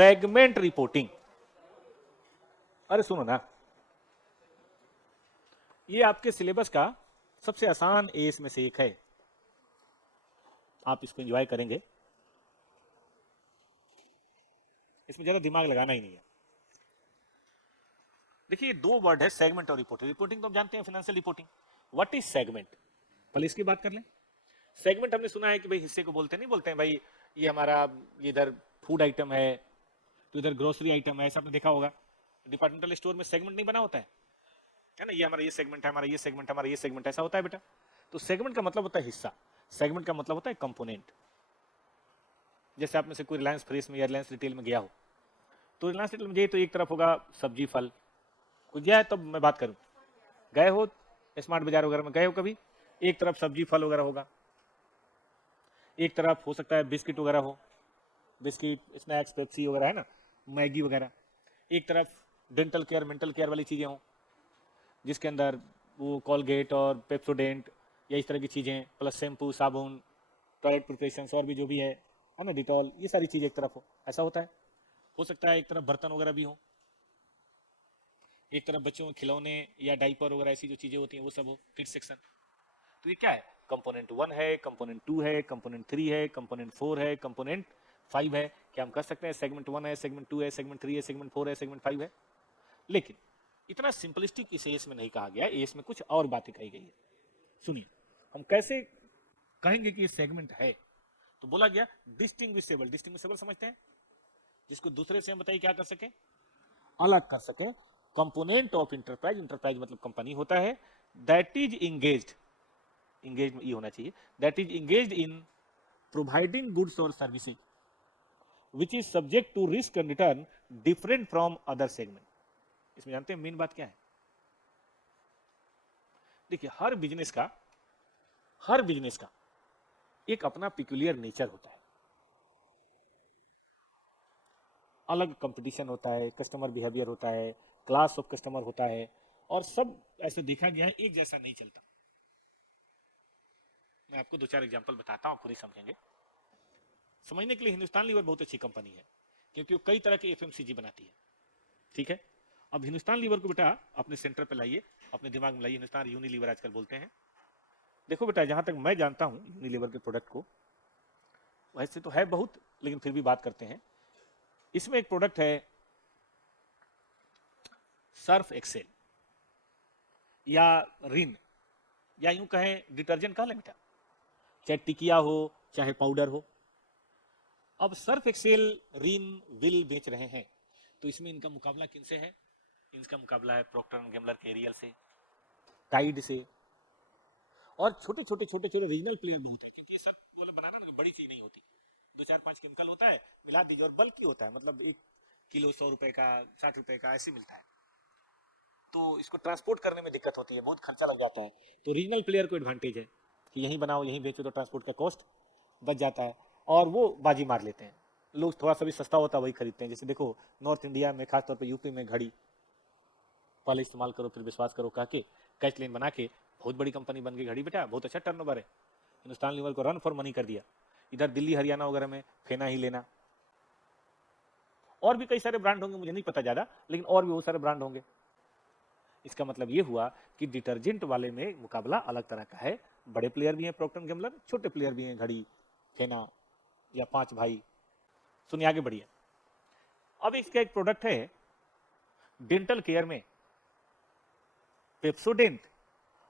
Segment reporting. अरे सुनो ना, ये आपके सिलेबस का सबसे आसान एस में से एक है, आप इसको एंजॉय करेंगे, इसमें ज्यादा दिमाग लगाना ही नहीं है। देखिए दो वर्ड है, सेगमेंट और रिपोर्टिंग। रिपोर्टिंग तो हम जानते हैं, financial reporting. What is segment, पहले इसकी बात कर लें। सेगमेंट हमने सुना है कि भाई हिस्से को बोलते नहीं बोलते हैं भाई, ये हमारा इधर फूड आइटम है तो इधर ग्रोसरी आइटम है, ऐसा आपने देखा होगा। डिपार्टमेंटल स्टोर में सेगमेंट नहीं बना होता है ना, ये हमारा ये सेगमेंट है, हमारा ये सेगमेंट, हमारा ये सेगमेंट, ऐसा होता है बेटा। तो सेगमेंट का मतलब होता है हिस्सा, सेगमेंट का मतलब होता है कंपोनेंट। जैसे आप में से कोई रिलायंस फ्रेश में या रिलायंस रिटेल में गया हो, तो रिलायंस रिटेल में जाइए तो एक तरफ होगा सब्जी फल, कुछ गया है तब मैं बात करूं, गए हो स्मार्ट बाजार वगैरह में गए हो कभी, एक तरफ सब्जी फल वगैरह होगा, एक तरफ हो सकता है बिस्किट वगैरह हो, बिस्किट स्नैक्स पेप्सी वगैरह है ना, मैगी वगैरह, एक तरफ डेंटल केयर मेंटल केयर वाली चीज़ें हों जिसके अंदर वो कॉलगेट और पेप्सोडेंट या इस तरह की चीज़ें, प्लस शैम्पू साबुन टॉयलेट प्रिपरेशंस और भी जो भी है ना, डिटॉल, ये सारी चीज़ें एक तरफ हो, ऐसा होता है। हो सकता है एक तरफ बर्तन वगैरह भी हो, एक तरफ बच्चों के खिलौने या डाइपर वगैरह ऐसी जो चीज़ें होती हैं वो सब हो, किड्स सेक्शन। तो ये क्या है, कंपोनेंट 1 है, कंपोनेंट 2 है, कंपोनेंट 3 है, कंपोनेंट 4 है, कंपोनेंट 5 है। क्या हम कर सकते हैं सेगमेंट 1 है, सेगमेंट 2 है, सेगमेंट 3 है, सेगमेंट 4 है, सेगमेंट 5 है। लेकिन इतना सिंपलिस्टिक इस एस में नहीं कहा गया, एस में कुछ और बातें कही गई है। सुनिए हम कैसे कहेंगे कि ये सेगमेंट है। तो बोला गया डिस्टिंग्विशेबल, डिस्टिंग्विशेबल समझते हैं, जिसको दूसरे से हम बताइए क्या कर सके, अलग कर सके। कंपोनेंट ऑफ इंटरप्राइज, इंटरप्राइज मतलब कंपनी होता है, दैट इज इंगेज्ड, इंगेज में ई होना चाहिए, that is engaged in providing goods और services which is subject to risk and return different from other segment. इसमें जानते हैं मेन बात क्या है। देखिए हर बिजनेस का एक अपना पिक्यूलियर नेचर होता है, अलग कंपटीशन होता है, कस्टमर बिहेवियर होता है, क्लास ऑफ कस्टमर होता है, और सब ऐसे देखा गया है एक जैसा नहीं चलता। मैं आपको दो चार एग्जांपल बताता हूं, आपको नहीं समझेंगे। समझने के लिए हिंदुस्तान लीवर बहुत अच्छी कंपनी है, क्योंकि वो कई तरह के एफएमसीजी बनाती है, ठीक है। अब हिंदुस्तान लीवर को बेटा अपने सेंटर पे लाइए, अपने दिमाग में लाइए, हिंदुस्तान यूनिलीवर आजकल बोलते हैं। देखो बेटा जहां तक मैं जानता हूं यूनिलीवर के प्रोडक्ट को, वैसे तो है बहुत लेकिन फिर भी बात करते हैं। इसमें एक प्रोडक्ट है सर्फ एक्सेल या रिन, या यूं कहें डिटर्जेंट कह लें बेटा, चाहे टिकिया हो चाहे पाउडर हो। अब सर्फ एक्सेल रिन विल बेच रहे हैं, तो इसमें इनका मुकाबला किनसे है, इनका मुकाबला है प्रॉक्टर एंड गैम्बलर के एरियल से, टाइड से, और छोटे छोटे छोटे छोटे रीजनल प्लेयर बहुत है, क्योंकि ये सब बनाना ना बड़ी चीज नहीं होती, 2 4 5 केमिकल होता है, मिला दीजिए और बल्क की होता है, मतलब 1 किलो 100 रुपए का 60 रुपए का ऐसे मिलता है, तो इसको ट्रांसपोर्ट करने में दिक्कत होती है, बहुत खर्चा लग जाता है। तो रीजनल प्लेयर को एडवांटेज है कि यहीं बनाओ यहीं बेचो, तो ट्रांसपोर्ट का कॉस्ट बच जाता है, और वो बाजी मार लेते हैं। लोग थोड़ा सा भी सस्ता होता है वही खरीदते हैं। जैसे देखो नॉर्थ इंडिया में खासतौर पर यूपी में घड़ी, पहले इस्तेमाल करो फिर विश्वास करो कह के कैश लेन बना के बहुत बड़ी कंपनी बन गई घड़ी बेटा, बहुत अच्छा टर्नओवर है। हिंदुस्तान लीवर को रन फॉर मनी कर दिया। इधर दिल्ली हरियाणा वगैरह में फेना ही लेना, और भी कई सारे ब्रांड होंगे मुझे नहीं पता ज्यादा, लेकिन और भी बहुत सारे ब्रांड होंगे। इसका मतलब ये हुआ कि डिटर्जेंट वाले में मुकाबला अलग तरह का है, बड़े प्लेयर भी हैं प्रॉक्टर एंड गैम्बलर, छोटे प्लेयर भी हैं घड़ी फेना या 5 भाई। सुनिए आगे बढ़िए। अब इसका एक प्रोडक्ट है डेंटल केयर में, पेप्सोडेंट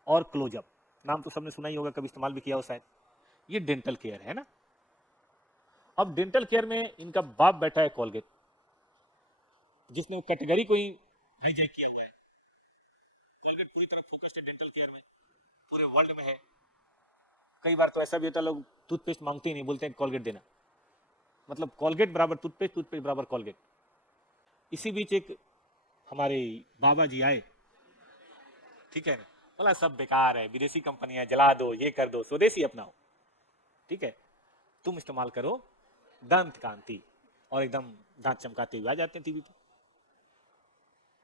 और क्लोजअप, नाम तो सबने सुना ही होगा, कभी इस्तेमाल भी किया हो शायद। ये डेंटल केयर है ना। अब डेंटल केयर में इनका बाप बैठा है कॉलगेट, जिसने वो कैटेगरी को ही हाईजैक किया हुआ है। कॉलगेट पूरी तरह फोकस्ड है डेंटल केयर में, पूरे वर्ल्ड में है। कई बार तो ऐसा भी होता है लोग टूथपेस्ट मांगते ही नहीं, बोलते हैं कॉलगेट देना, मतलब कॉलगेट बराबर टूथपेस्ट, टूथपेस्ट बराबर कॉलगेट। इसी बीच एक हमारे बाबा जी आए, ठीक है ना, बोला सब बेकार है, विदेशी कंपनियां जला दो, ये कर दो, स्वदेशी अपनाओ, ठीक है, तुम इस्तेमाल करो दंत कांति, और एकदम दांत चमकाते हुए आ जाते हैं टीवी पे।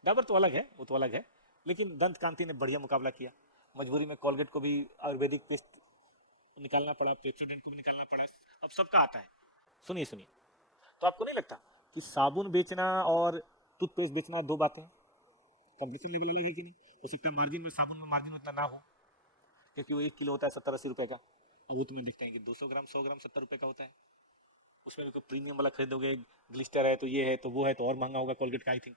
डाबर तो अलग है, वो तो अलग है, लेकिन दंत कांति ने बढ़िया मुकाबला किया। मजबूरी में कॉलगेट को भी आयुर्वेदिक पेस्ट निकालना पड़ा, पेप्सोडेंट को भी निकालना पड़ा, अब सबका आता है। सुनिए सुनिए, तो आपको नहीं लगता कि साबुन बेचना और टूथपेस्ट बेचना दो बातें हैं, कॉम्पिटिशन लेवल अलग है कि नहीं। हो सकता है मार्जिन में साबुन में मार्जिन उतना ना हो, क्योंकि वो 1 किलो होता है 70-80 रुपए का, अब वो तुम्हें देखते हैं कि 200 ग्राम 100 ग्राम 70 रुपए का होता है, उसमें भी कोई प्रीमियम वाला खरीदोगे, ग्लिस्टर है तो ये है तो वो है तो और महंगा होगा। कोलगेट का आई थिंक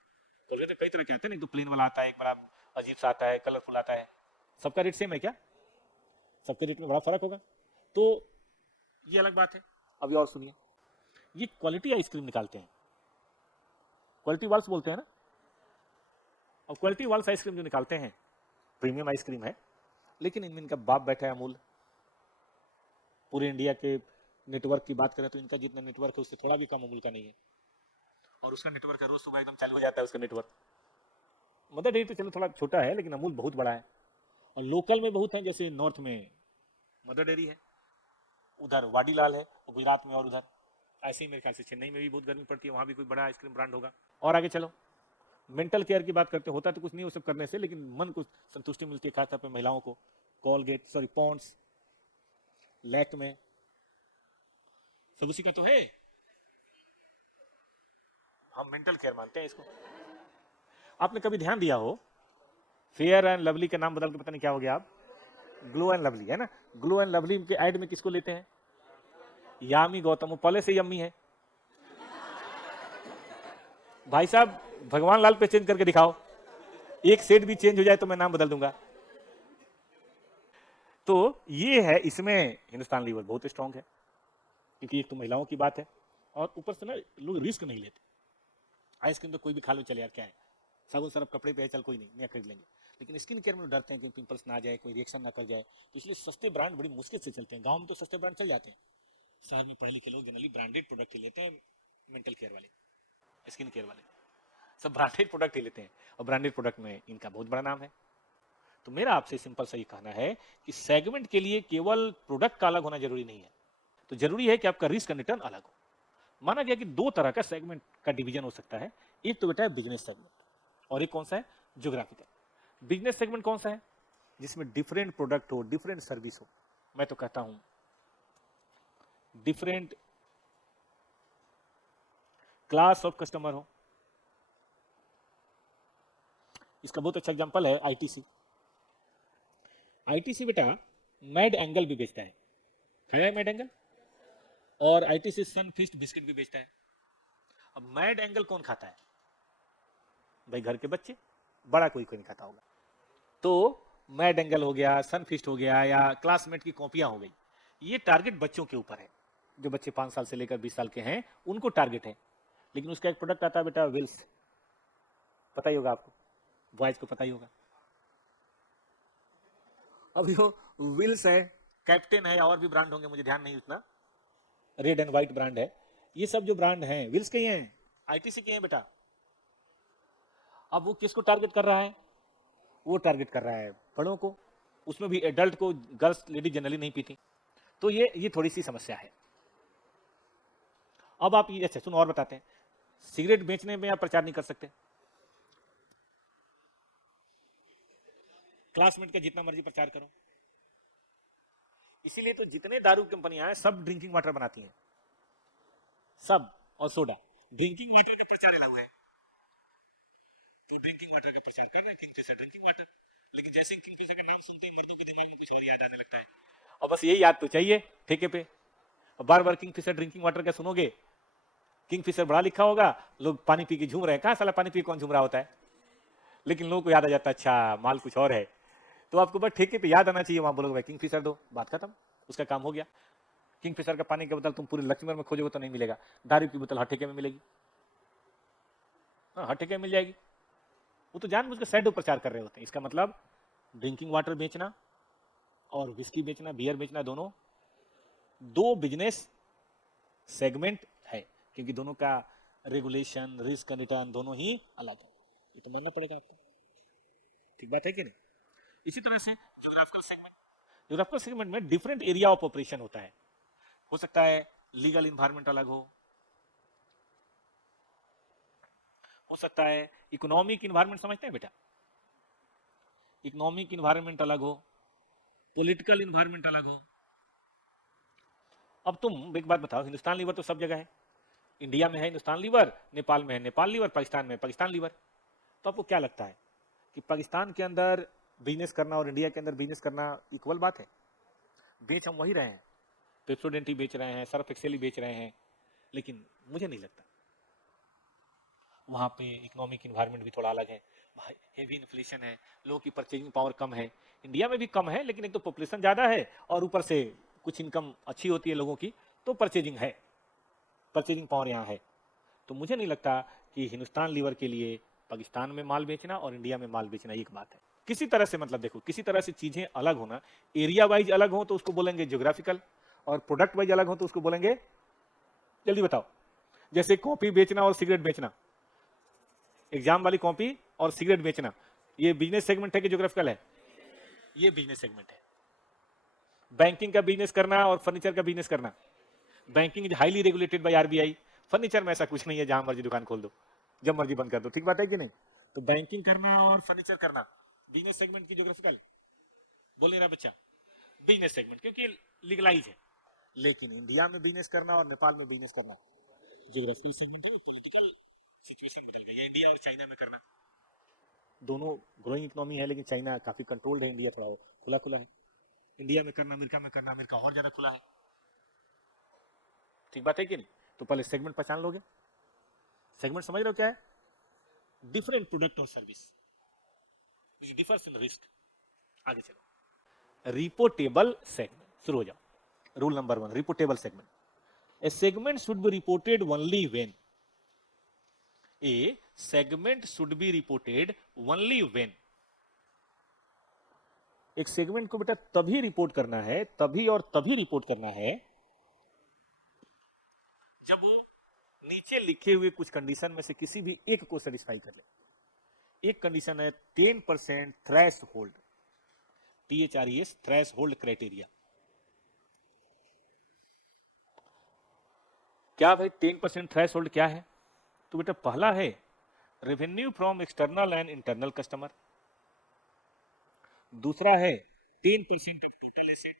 कोलगेट कई तरह के आते हैं, नहीं तो प्लेन वाला आता है, एक बड़ा अजीब सा आता है, कलरफुल आता है। सबका रेट सेम है क्या? सबके रेट में बड़ा फर्क होगा, तो ये अलग बात है। अभी और सुनिए, ये क्वालिटी आइसक्रीम निकालते हैं, क्वालिटी वाल्स बोलते हैं ना, और क्वालिटी वाल्स आइसक्रीम जो निकालते हैं प्रीमियम आइसक्रीम है, लेकिन इनका बाप बैठा है अमूल। पूरे इंडिया के नेटवर्क की बात करें तो इनका जितना नेटवर्क है उससे थोड़ा भी कम अमूल का नहीं है, और उसका नेटवर्क है रोज सुबह एकदम चालू हो जाता है उसका नेटवर्क। मदर डेयरी तो चलो थोड़ा छोटा है, लेकिन अमूल बहुत बड़ा है, और लोकल में बहुत है, जैसे नॉर्थ में मदर डेयरी है, उधर वाडीलाल है, और गुजरात में और उधर ऐसे ही मेरे ख्याल से चेन्नई में भी बहुत गर्मी पड़ती है, वहाँ भी कोई बड़ा आइसक्रीम ब्रांड होगा। और आगे चलो, मेंटल केयर की बात करते, होता तो कुछ नहीं वो सब करने से, लेकिन मन को संतुष्टि मिलती है खासतौर पर महिलाओं को। कॉलगेट सॉरी पॉन्ड्स, लैक में, सब उसी का तो है, हम मेंटल केयर मानते हैं इसको। आपने कभी ध्यान दिया हो, फेयर एंड लवली का नाम बदल के पता नहीं क्या हो गया, आप ग्लो एंड लवली है ना, ग्लो एंड लवली के ऐड में किसको लेते हैं? यामी गौतम, पहले से यम्मी है भाई साहब, भगवान लाल पे चेंज करके दिखाओ, एक सेट भी चेंज हो जाए तो मैं नाम बदल दूंगा। तो ये है, इसमें हिंदुस्तान लीवर बहुत स्ट्रांग है, क्योंकि एक तो महिलाओं की बात है, और ऊपर से ना लोग रिस्क नहीं लेते। आइसक्रीम तो कोई भी खा लो, चले यार क्या है, साबुन सरफ कपड़े पे है, चल कोई नहीं नया खरीद लेंगे, लेकिन स्किन केयर में डरते हैं कि पिंपल्स ना आ जाए, कोई रिएक्शन ना कर जाए, तो इसलिए सस्ते ब्रांड बड़ी मुश्किल से चलते हैं। गांव में तो सस्ते ब्रांड चल जाते हैं, शहर में पढ़े लिखे लोग जनरली ब्रांडेड प्रोडक्ट ही लेते हैं, मेंटल केयर वाले, स्किन केयर वाले सब ब्रांडेड प्रोडक्ट ही लेते हैं, और ब्रांडेड प्रोडक्ट में इनका बहुत बड़ा नाम है। तो मेरा आपसे सिंपल सा ये कहना है कि सेगमेंट के लिए केवल प्रोडक्ट का अलग होना जरूरी नहीं है, तो जरूरी है कि आपका रिस्क एंड रिटर्न अलग हो। माना गया कि दो तरह का सेगमेंट का डिवीजन हो सकता है, एक तो बेटा है बिजनेस सेगमेंट, और एक कौन सा है? ज्योग्राफिकल। बिजनेस सेगमेंट कौन सा है? जिसमें डिफरेंट प्रोडक्ट हो, डिफरेंट सर्विस हो, मैं तो कहता हूं डिफरेंट क्लास ऑफ कस्टमर हो। इसका बहुत अच्छा एग्जांपल है आईटीसी। आईटीसी बेटा मैड एंगल भी बेचता है, खाया है मैड एंगल, और आईटीसी सनफीस्ट बिस्किट भी बेचता है। अब मैड एंगल कौन खाता है भाई? घर के बच्चे, बड़ा कोई कोई नहीं खाता होगा। तो मैड एंगल हो गया, सनफीस्ट हो गया, या क्लासमेट की कॉपियां हो गई, ये टारगेट बच्चों के ऊपर है, जो बच्चे 5 साल से लेकर 20 साल के हैं उनको टारगेट है। लेकिन उसका एक प्रोडक्ट आता है बेटा विल्स, पता ही होगा आपको, बॉयज को पता ही होगा। अब जो विल्स है, कैप्टन है, और भी ब्रांड होंगे मुझे ध्यान नहीं उतना, रेड एंड व्हाइट ब्रांड है, ये सब जो ब्रांड हैं विल्स के ही हैं, आईटीसी के हैं बेटा। अब वो किसको टारगेट कर रहा है? वो टारगेट कर रहा है बड़ों को, उसमें भी एडल्ट को, गर्ल्स लेडी जनरली नहीं पीती, तो ये थोड़ी सी समस्या है। अब आप ये अच्छा सुनो और बताते हैं, सिगरेट बेचने में आप प्रचार नहीं कर सकते, क्लासमेट का जितना मर्जी प्रचार करो, इसीलिए तो जितने दारू कंपनियां हैं सब ड्रिंकिंग वाटर बनाती हैं, सब, और सोडा। ड्रिंकिंग वाटर का प्रचार अलाउ है, तो ड्रिंकिंग वाटर का प्रचार कर रहे हैं, किंगफिशर ड्रिंकिंग वाटर, लेकिन जैसे ही किंगफिशर का नाम सुनते ही मर्दों के दिमाग में कुछ और याद आने लगता है, और बस यही याद तो चाहिए ठेके पे। बार बार किंगफिशर ड्रिंकिंग वाटर का सुनोगे, किंगफिशर बड़ा लिखा होगा, लोग पानी पी के झूम रहे हैं, कहां साला पानी पी कौन झूम रहा होता है, लेकिन लोगों को याद आ जाता है अच्छा माल कुछ और है। तो आपको बस ठेके पे याद आना चाहिए, वहां बोलोगे भाई किंगफिशर दो, बात खत्म, उसका काम हो गया। किंगफिशर का पानी की बोतल तुम पूरे लक्ष्मण में खोजोगे तो नहीं मिलेगा, दारू की बोतल हर ठेके में मिलेगी, हर ठेके में मिल जाएगी। वो तो जानबूझ के सैडो प्रचार कर रहे होते हैं। इसका मतलब ड्रिंकिंग वाटर बेचना और विस्की बेचना, बियर बेचना, दोनों दो बिजनेस सेगमेंट है, क्योंकि दोनों का रेगुलेशन, रिस्क एंड रिटर्न दोनों ही अलग है, ये तो मानना पड़ेगा आपको। ठीक बात है कि नहीं? इसी तरह से ज्योग्राफिकल सेगमेंट में डिफरेंट एरिया ऑफ ऑपरेशन होता है। हो सकता है लीगल इन्वायरमेंट अलग हो सकता है इकोनॉमिक इन्वायरमेंट, समझते हैं बेटा, इकोनॉमिक इन्वायरमेंट अलग हो, पॉलिटिकल इन्वायरमेंट अलग हो। अब तुम एक बात बताओ, हिंदुस्तान लीवर तो सब जगह है, इंडिया में है हिंदुस्तान लीवर, नेपाल में है नेपाल लीवर, पाकिस्तान में है पाकिस्तान लीवर। तो आपको क्या लगता है कि पाकिस्तान के अंदर बिजनेस करना और इंडिया के अंदर बिजनेस करना इक्वल बात है? बेच हम वही रहे हैं, पेप्सोडेंट ही बेच रहे हैं, सर्फ एक्सेल ही बेच रहे हैं, लेकिन मुझे नहीं लगता। वहाँ पे इकोनॉमिक इन्वायरमेंट भी थोड़ा अलग है, हेवी इन्फ्लेशन है, लोगों की परचेजिंग पावर कम है। इंडिया में भी कम है, लेकिन एक तो पॉपुलेशन ज़्यादा है और ऊपर से कुछ इनकम अच्छी होती है लोगों की, तो परचेजिंग है, परचेजिंग पावर यहाँ है। तो मुझे नहीं लगता कि हिंदुस्तान लीवर के लिए पाकिस्तान में माल बेचना और इंडिया में माल बेचना एक बात है। किसी तरह से, मतलब देखो, किसी तरह से चीजें अलग होना, एरिया वाइज अलग हो तो उसको बोलेंगे ज्योग्राफिकल, और प्रोडक्ट वाइज अलग हो तो उसको बोलेंगे, जल्दी बताओ, जैसे कॉफी बेचना और सिगरेट बेचना, एग्जाम वाली कॉपी और सिगरेट बेचना, ये बिजनेस सेगमेंट है कि ज्योग्राफिकल है? ये बिजनेस सेगमेंट है। बैंकिंग का बिजनेस करना और फर्नीचर का बिजनेस करना, banking is highly regulated by RBI, furniture में ऐसा कुछ नहीं है, जहां मर्जी दुकान खोल दो, जब मर्जी बंद कर दो, ठीक बात है कि नहीं? तो बैंकिंग करना और फर्नीचर करना बिजनेस सेगमेंट की ज्योग्राफिकल, बोल नहीं रहा बच्चा, बिजनेस सेगमेंट, क्योंकि लीगलाइज है। लेकिन इंडिया में बिजनेस करना और नेपाल में बिजनेस करना ज्योग्राफिकल सेगमेंट है। पॉलिटिकल सिचुएशन बदल गई है, इंडिया और चाइना में करना, दोनों ग्रोइंग इकोनॉमी है, लेकिन चाइना काफी कंट्रोल्ड है, इंडिया थोड़ा खुला खुला है। इंडिया में करना, अमेरिका में करना, अमेरिका और ज्यादा खुला है, ठीक बात है कि नहीं? तो पहले सेगमेंट पहचान लोगे, सेगमेंट समझ रहे हो क्या है? डिफरेंट प्रोडक्ट और service, which differs in risk. आगे चलो, रिपोर्टेबल सेगमेंट, शुरू हो जाओ। Rule number 1, reportable segment, A segment should be reported only when, A segment should be reported only when, एक सेगमेंट को बेटा तभी रिपोर्ट करना है, तभी और तभी रिपोर्ट करना है जब वो नीचे लिखे हुए कुछ कंडीशन में से किसी भी एक को सेटिस्फाई कर ले। एक कंडीशन है 10% threshold, THRES, threshold criteria. क्या भाई 10% थ्रेश होल्ड क्या है? तो बेटा पहला है revenue from external and internal customer, दूसरा है 10% ऑफ टोटल एसेट,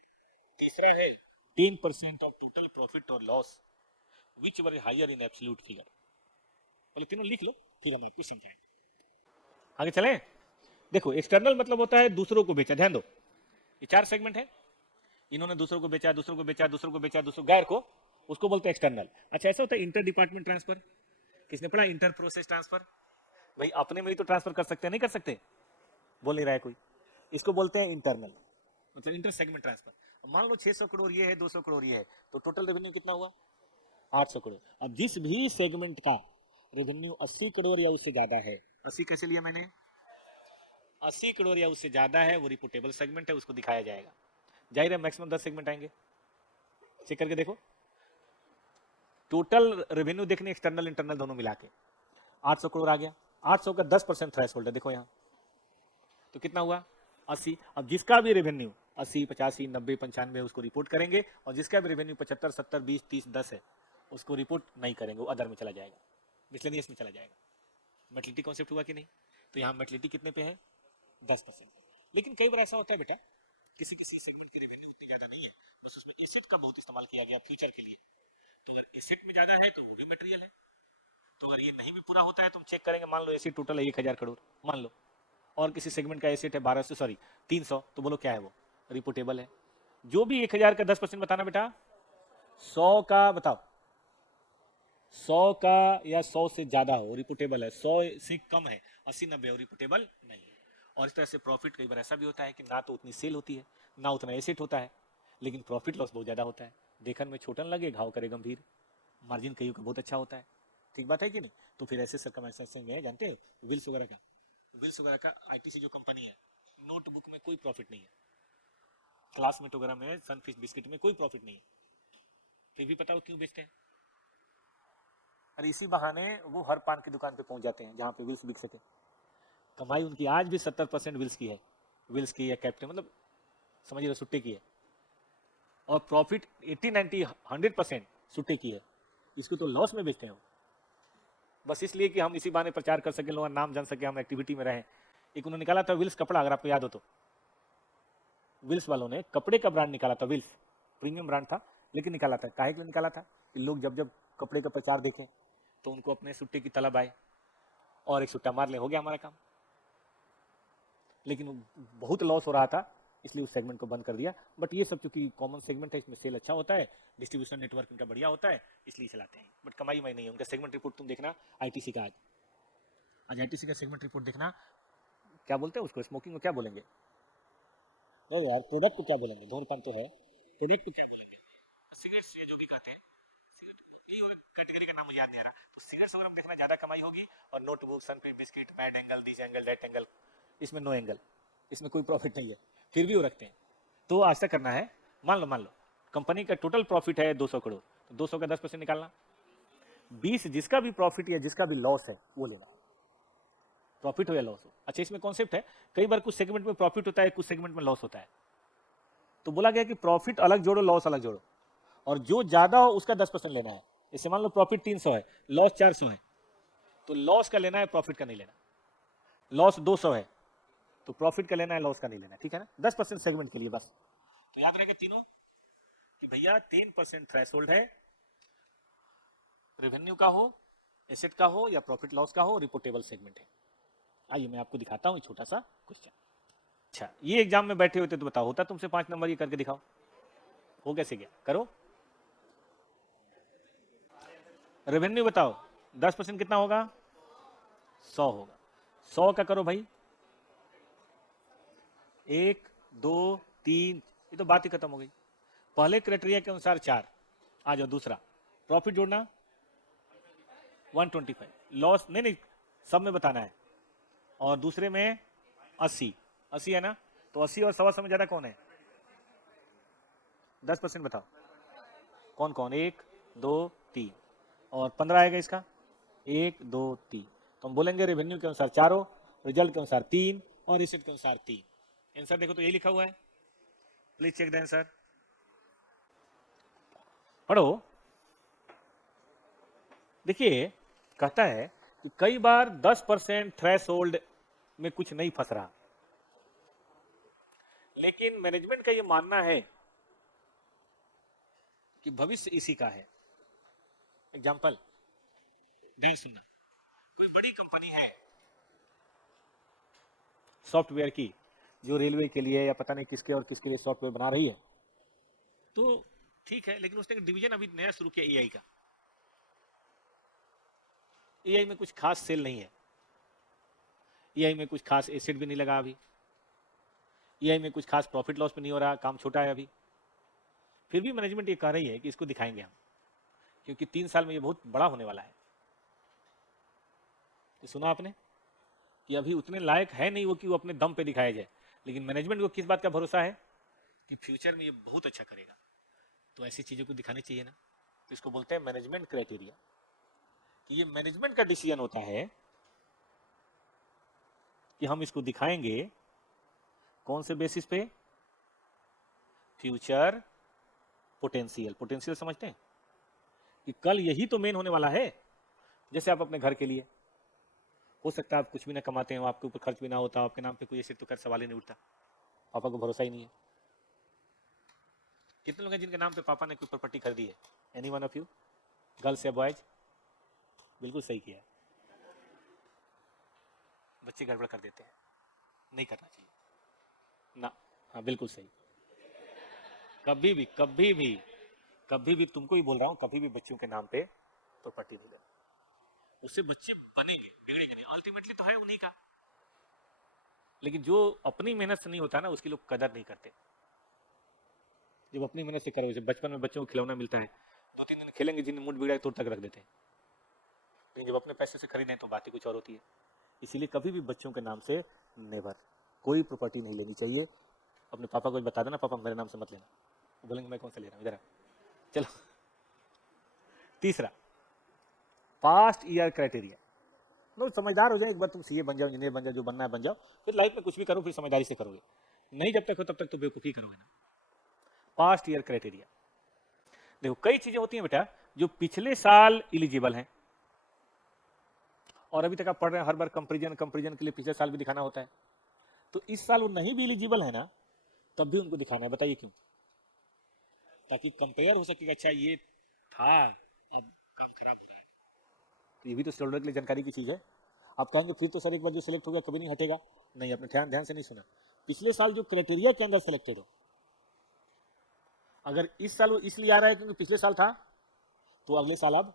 तीसरा है 10% ऑफ टोटल प्रॉफिट और loss whichever higher in absolute figure. पहले तीनों लिख लो, फिर हम आपको समझाएंगे। आगे चलें। देखो, एक्सटर्नल मतलब होता है दूसरों को बेचा, ध्यान दो, ये 4 सेगमेंट है, इन्होंने दूसरों को बेचा, दूसरों को बेचा, दूसरों को बेचा, दूसरों गैर को, उसको बोलते हैं एक्सटर्नल। अच्छा, ऐसा होता है इंटर डिपार्टमेंट ट्रांसफर, किसने पढ़ा? Inter process transfer. भाई अपने में ही तो ट्रांसफर कर सकते हैं, नहीं कर सकते? बोल नहीं रहा है कोई। इसको बोलते हैं इंटरनल, मतलब इंटर सेगमेंट ट्रांसफर। मान लो 600 करोड़ ये है, 200 करोड़ ये है, तो टोटल रेवेन्यू कितना हुआ? 800 करोड़। अब जिस भी सेगमेंट का रेवेन्यू 80 करोड़ या उससे ज्यादा है, 80 कैसे लिया मैंने? 80 करोड़ या उससे ज्यादा है, वो रिपोर्टेबल सेगमेंट है, उसको दिखाया जाएगा। जाहिर है मैक्सिमम 10 सेगमेंट आएंगे, चेक करके देखो। टोटल रेवेन्यू देखने एक्सटर्नल इंटरनल दोनों मिला के 800 करोड़ आ गया। 800 का 10% थ्रेशोल्ड है, देखो यहाँ, तो कितना हुआ? 80। अब जिसका भी रेवेन्यू 80, 85, 90, 95 उसको रिपोर्ट करेंगे, और जिसका भी रेवेन्यू 75, 70, 20, 30, 10 है उसको रिपोर्ट नहीं करेंगे, वो अदर में चला जाएगा, मिसलेनियस में चला जाएगा। मेटलिटी कॉन्सेप्ट हुआ कि नहीं? तो यहाँ मेटलिटी कितने पे है? 10%। लेकिन कई बार ऐसा होता है बेटा, किसी किसी सेगमेंट की रेवेन्यू उतनी ज्यादा नहीं है, बस उसमें एसेट का बहुत इस्तेमाल किया गया फ्यूचर के लिए, तो अगर एसेट में ज्यादा है तो वो भी मटेरियल है। तो अगर ये नहीं भी पूरा होता है तो हम चेक करेंगे, मान लो एसेट टोटल है 1000 करोड़ मान लो, और किसी सेगमेंट का एसेट है 300, तो बोलो क्या है वो? रिपोर्टेबल है। जो भी 1000 का 10% बताना बेटा, 100 का बताओ, 100 का या 100 से ज्यादा हो रिपोर्टेबल है, 100 से कम है 80, 90 हो रिपोर्टेबल नहीं है। और इस तरह से प्रॉफिट कई बार ऐसा भी होता है कि ना तो उतनी सेल होती है, ना उतना एसेट होता है, लेकिन प्रॉफिट लॉस बहुत ज्यादा होता है। देखन में छोटन लगे, घाव करे गंभीर, मार्जिन कईयों का बहुत अच्छा होता है, ठीक बात है कि नहीं? तो फिर ऐसे सरकमस्टेंसेस में जानते हो, विल्स वगैरह का, विल्स वगैरह का आईटीसी जो कंपनी है, नोटबुक में कोई प्रॉफिट नहीं है, क्लासमेट वगैरह में, सनफिश बिस्किट में कोई प्रॉफिट नहीं है, फिर भी पता हो क्यों बेचते हैं? अरे इसी बहाने वो हर पान की दुकान पे पहुंच जाते हैं जहां पे विल्स बिक सके। कमाई उनकी आज भी 70% विल्स की है, विल्स की या कैप्टन, मतलब समझ रहे, सुट्टे की है। और प्रॉफिट 80, 90, 100% सुट्टे की है, इसको तो लॉस में बेचते हैं वो, बस इसलिए कि हम इसी बहाने प्रचार कर सके, लोग नाम जान सके, हम एक्टिविटी में रहें। एक उन्होंने निकाला था विल्स कपड़ा, अगर आपको याद हो तो, विल्स वालों ने कपड़े का ब्रांड निकाला था, विल्स प्रीमियम ब्रांड था, लेकिन निकाला था काहे के लिए निकाला था? कि लोग जब जब कपड़े का प्रचार देखें तो उनको अपने सुट्टे की तलब आए और एक सुट्टा मार ले, हो गया हमारा काम। लेकिन बहुत लॉस हो रहा था इसलिए उस सेगमेंट को बंद कर दिया। बट ये सब चूंकि कॉमन सेगमेंट है, इसमें सेल अच्छा होता है, डिस्ट्रीब्यूशन नेटवर्क इनका बढ़िया होता है, इसलिए चलाते हैं। बट कमाई नहीं है उनका। सेगमेंट रिपोर्ट तुम देखना आईटीसी का, आज आईटीसी का सेगमेंट रिपोर्ट देखना, क्या बोलते हैं उसको, स्मोकिंग को क्या बोलेंगे? ओ यार, प्रोडक्ट को क्या बोलेंगे? धूम्रपान तो है, प्रोडक्ट को क्या बोलेंगे? सिगरेट्स, ये जो भी कहते हैं सिगरेट, ये कैटेगरी का नाम मुझे याद नहीं आ रहा। तो सिगरेट्स वगैरह में देखना ज्यादा कमाई होगी, और नोटबुक, सनफी, biscuit, pad angle, this angle, that angle, इसमें नो एंगल, इसमें कोई प्रॉफिट नहीं है, फिर भी वो रखते हैं। तो आज तक करना है, मान लो कंपनी का टोटल प्रॉफिट है 200 करोड़, तो 200 का 10% निकालना, 20 जिसका भी प्रॉफिट या जिसका भी लॉस है वो लेना, प्रॉफिट हो या लॉस हो। अच्छा, इसमें कॉन्सेप्ट है, कई बार कुछ सेगमेंट में प्रॉफिट होता है, कुछ सेगमेंट में लॉस होता है, तो बोला गया कि प्रॉफिट अलग जोड़ो, लॉस अलग जोड़ो, और जो ज्यादा हो उसका 10% लेना है। जैसे मान लो प्रॉफिट 300 है, लॉस 400 है, तो लॉस का लेना है, प्रॉफिट का नहीं लेना। लॉस 200 है तो प्रॉफिट का लेना है, लॉस का नहीं लेना, ठीक है ना? 10% सेगमेंट के लिए बस। तो याद रहेगा तीनों कि भैया 10% थ्रेशोल्ड है, रेवेन्यू का हो, एसेट का हो, या प्रॉफिट लॉस का हो, रिपोर्टेबल सेगमेंट है। आइए मैं आपको दिखाता हूं छोटा सा क्वेश्चन। अच्छा, ये एग्जाम में बैठे होते तो बताओ, होता तुमसे 5 नंबर, ये करके दिखाओ, हो कैसे गया? करो, रेवेन्यू बताओ, 10% कितना होगा? 100 होगा। 100 का करो भाई, 1 2 3, ये तो बात ही खत्म हो गई। पहले क्राइटेरिया के अनुसार 4, आ जाओ दूसरा, प्रॉफिट जोड़ना 125, लॉस नहीं, सब में बताना है, और दूसरे में 80 है ना? तो 80 और 125 में ज्यादा कौन है? 10% बताओ कौन कौन? 1 2 3, और 15 आएगा इसका, 1 2 3। तो हम बोलेंगे रेवेन्यू के अनुसार 4 हो, रिजल्ट के अनुसार 3, और एसेट के अनुसार 3। आंसर देखो तो यही लिखा हुआ है, प्लीज चेक द आंसर, पढ़ो। देखिए, कहता है कि कई बार 10% थ्रेशोल्ड में कुछ नहीं फंस रहा, लेकिन मैनेजमेंट का यह मानना है कि भविष्य इसी का है। एग्जाम्पल ध्यान सुनना, कोई बड़ी कंपनी है सॉफ्टवेयर की, जो रेलवे के लिए या पता नहीं किसके और किसके लिए सॉफ्टवेयर बना रही है, तो ठीक है, लेकिन उसने एक डिवीजन अभी नया शुरू किया एआई का। एआई में कुछ खास सेल नहीं है, एआई में कुछ खास एसेट भी नहीं लगा अभी, एआई में कुछ खास प्रॉफिट लॉस भी नहीं हो रहा, काम छोटा है अभी। फिर भी मैनेजमेंट ये कह रही है कि इसको दिखाएंगे हम, क्योंकि 3 साल में ये बहुत बड़ा होने वाला है। तो सुना आपने कि अभी उतने लायक है नहीं वो कि वो अपने दम पे दिखाया जाए, लेकिन मैनेजमेंट को किस बात का भरोसा है कि फ्यूचर में ये बहुत अच्छा करेगा, तो ऐसी चीजों को दिखानी चाहिए ना। तो इसको बोलते हैं मैनेजमेंट क्राइटेरिया, कि ये मैनेजमेंट का डिसीजन होता है कि हम इसको दिखाएंगे कौन से बेसिस पे? Future potential. पोटेंशियल समझते हैं कि कल यही तो मेन होने वाला है। जैसे आप अपने घर के लिए, हो सकता है आप कुछ भी ना कमाते हो, आपके ऊपर खर्च भी ना होता, आपके नाम पे कोई ऐसे तो कर सवाल ही नहीं उठता, पापा को भरोसा ही नहीं है। कितने लोग हैं जिनके नाम पे पापा ने कोई प्रॉपर्टी खरीदी है? Any one of you, girls या बॉयज? बिल्कुल सही किया, बच्चे गड़बड़ कर देते हैं, नहीं करना चाहिए ना। हाँ बिल्कुल सही, कभी भी कभी भी कभी भी तुमको ही बोल रहा हूं, कभी भी बच्चों के नाम पे प्रॉपर्टी नहीं लेना, उससे बच्चे बनेंगे, बिगड़ेंगे नहीं, अल्टीमेटली तो है उन्हीं का। लेकिन जो अपनी मेहनत से नहीं होता ना, उसकी लोग कदर नहीं करते। जब अपनी मेहनत से करो, जैसे बचपन में बच्चों को खिलौना मिलता है, 2-3 दिन खेलेंगे, जिन मूड बिगड़ा तो तक रख देते हैं, लेकिन जब अपने पैसे से खरीदें तो बात ही कुछ और होती है। इसीलिए कभी भी बच्चों के नाम से नेवर कोई प्रॉपर्टी नहीं लेनी चाहिए। अपने पापा को बता देना, पापा मेरे नाम से मत लेना, वो बोलेंगे मैं कौन सा ले रहा हूँ, इधर चलो। तीसरा, पास्ट ईयर क्राइटेरिया। लोग समझदार हो जाए, एक बार तुम सीए बन जाओ, इंजीनियर बन जाओ, जो बनना है बन जाओ, फिर लाइफ में कुछ भी करो, फिर समझदारी से करोगे, नहीं जब तक हो तब तक तो बेवकूफ़ी करोगे ना। पास्ट ईयर क्राइटेरिया, देखो कई चीजें होती हैं बेटा जो पिछले साल इलिजिबल हैं, और अभी तक आप पढ़ रहे हैं, हर बार कंपेरिजन के लिए पिछले साल भी दिखाना होता है, तो इस साल वो नहीं भी इलिजिबल है ना, तब भी उनको दिखाना है। बताइए क्यों? ताकि कंपेयर हो सके, अच्छा ये था, अब काम खराब हो रहा है। तो ये भी तो शेयर होल्डर के लिए जानकारी की चीज़ है। आप कहेंगे फिर तो सर एक बार जो सिलेक्ट हो गया कभी नहीं हटेगा। नहीं, आपने ध्यान से नहीं सुना। पिछले साल जो क्राइटेरिया के अंदर सेलेक्टेड हो, अगर इस साल वो इसलिए आ रहा है क्योंकि पिछले साल था, तो अगले साल अब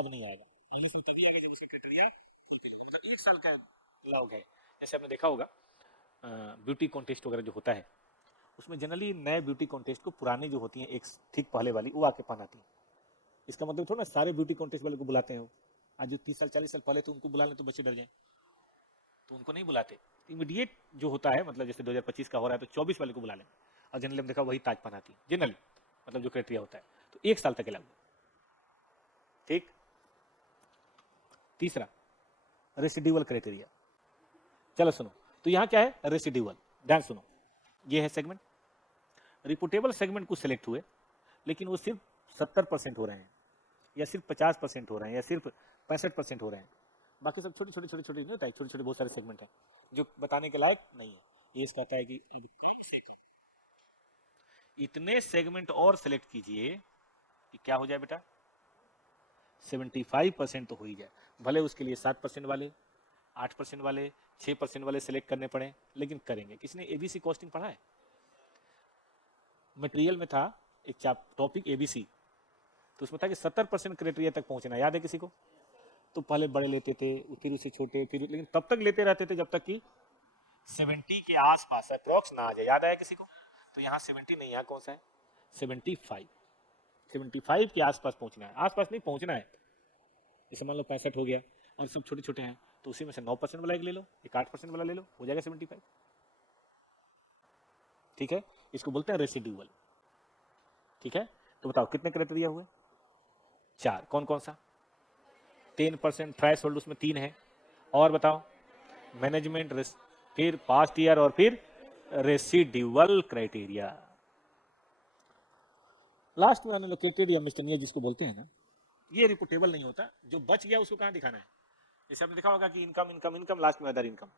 नहीं आएगा। अगले साल तभी आएगा जब उसकी क्राइटेरिया फुलफिल हो। मतलब एक साल का लॉग है। जैसे आपने देखा होगा ब्यूटी कॉन्टेस्ट वगैरह जो होता है, उसमें जनरली नए ब्यूटी कॉन्टेस्ट को पुरानी जो होती हैं एक ठीक पहले वाली वो आके पहनाती है। इसका मतलब थोड़ा ना सारे ब्यूटी कॉन्टेस्ट वाले को बुलाते हैं वो। आज जो 30 साल 40 साल पहले तो उनको बुला लें तो बच्चे डर जाएं, तो उनको नहीं बुलाते। इमीडिएट जो होता है, मतलब जैसे 2025 का हो रहा है तो 24 वाले को बुला लें, और जनरली हम देखा वही ताज पहनाती है जनरली, मतलब जो क्राइटेरिया होता है। तो एक साल तक लागू। ठीक। तीसरा रेसिडुअल क्राइटेरिया। चलो सुनो, तो यहां क्या है रेसिडुअल, ध्यान सुनो। ये है सेगमेंट, रिपोर्टेबल सेगमेंट को सिलेक्ट हुए, लेकिन वो सिर्फ 70% हो रहे हैं, या सिर्फ 50% हो रहे हैं, या सिर्फ 65% हो रहे हैं। बाकी सब छोटे छोटे छोटे छोटे नहीं होता है, छोटे छोटे बहुत सारे सेगमेंट हैं जो बताने के लायक नहीं है। ये कहता है कि इतने सेगमेंट और सिलेक्ट कीजिए कि क्या हो जाए बेटा 75% तो हो ही जाए। भले उसके लिए 7% वाले, 8% वाले, 6% वाले सिलेक्ट करने पड़े, लेकिन करेंगे। किसने एबीसी कॉस्टिंग पढ़ा है? मटेरियल में था एक टॉपिक एबीसी, तो उसमें था कि 70% क्राइटेरिया तक पहुंचना। याद है किसी को? तो पहले बड़े लेते थे, फिर उसे छोटे, फिर, लेकिन तब तक लेते रहते थे जब तक कि 70 के आसपास अप्रॉक्स ना आ जाए। याद आया किसी को? तो यहाँ 70 नहीं, यहाँ कौन सा है 75। 75 के आसपास पहुंचना है, आसपास नहीं पहुंचना है। जैसे मान लो 65 हो गया और सब छोटे छोटे हैं, तो उसी में से 9% वाला एक ले लो, एक 8% वाला ले लो, हो जाएगा 75। ठीक है, इसको बोलते हैं रेसिडुअल। ठीक है, तो बताओ कितने क्राइटेरिया हुए? 4। कौन कौन सा? 10% थ्रेश होल्ड, उसमें 3 है। और बताओ मैनेजमेंट, फिर पास्ट ईयर, और फिर रेसिडुअल क्राइटेरिया। लास्ट में अनएलोकेटेड या मिसलेनियस जिसको बोलते हैं ना, ये रिपोर्टेबल नहीं होता। जो बच गया उसको कहां दिखाना है? जैसे आपने देखा होगा कि इनकम इनकम इनकम, लास्ट में अदर इनकम,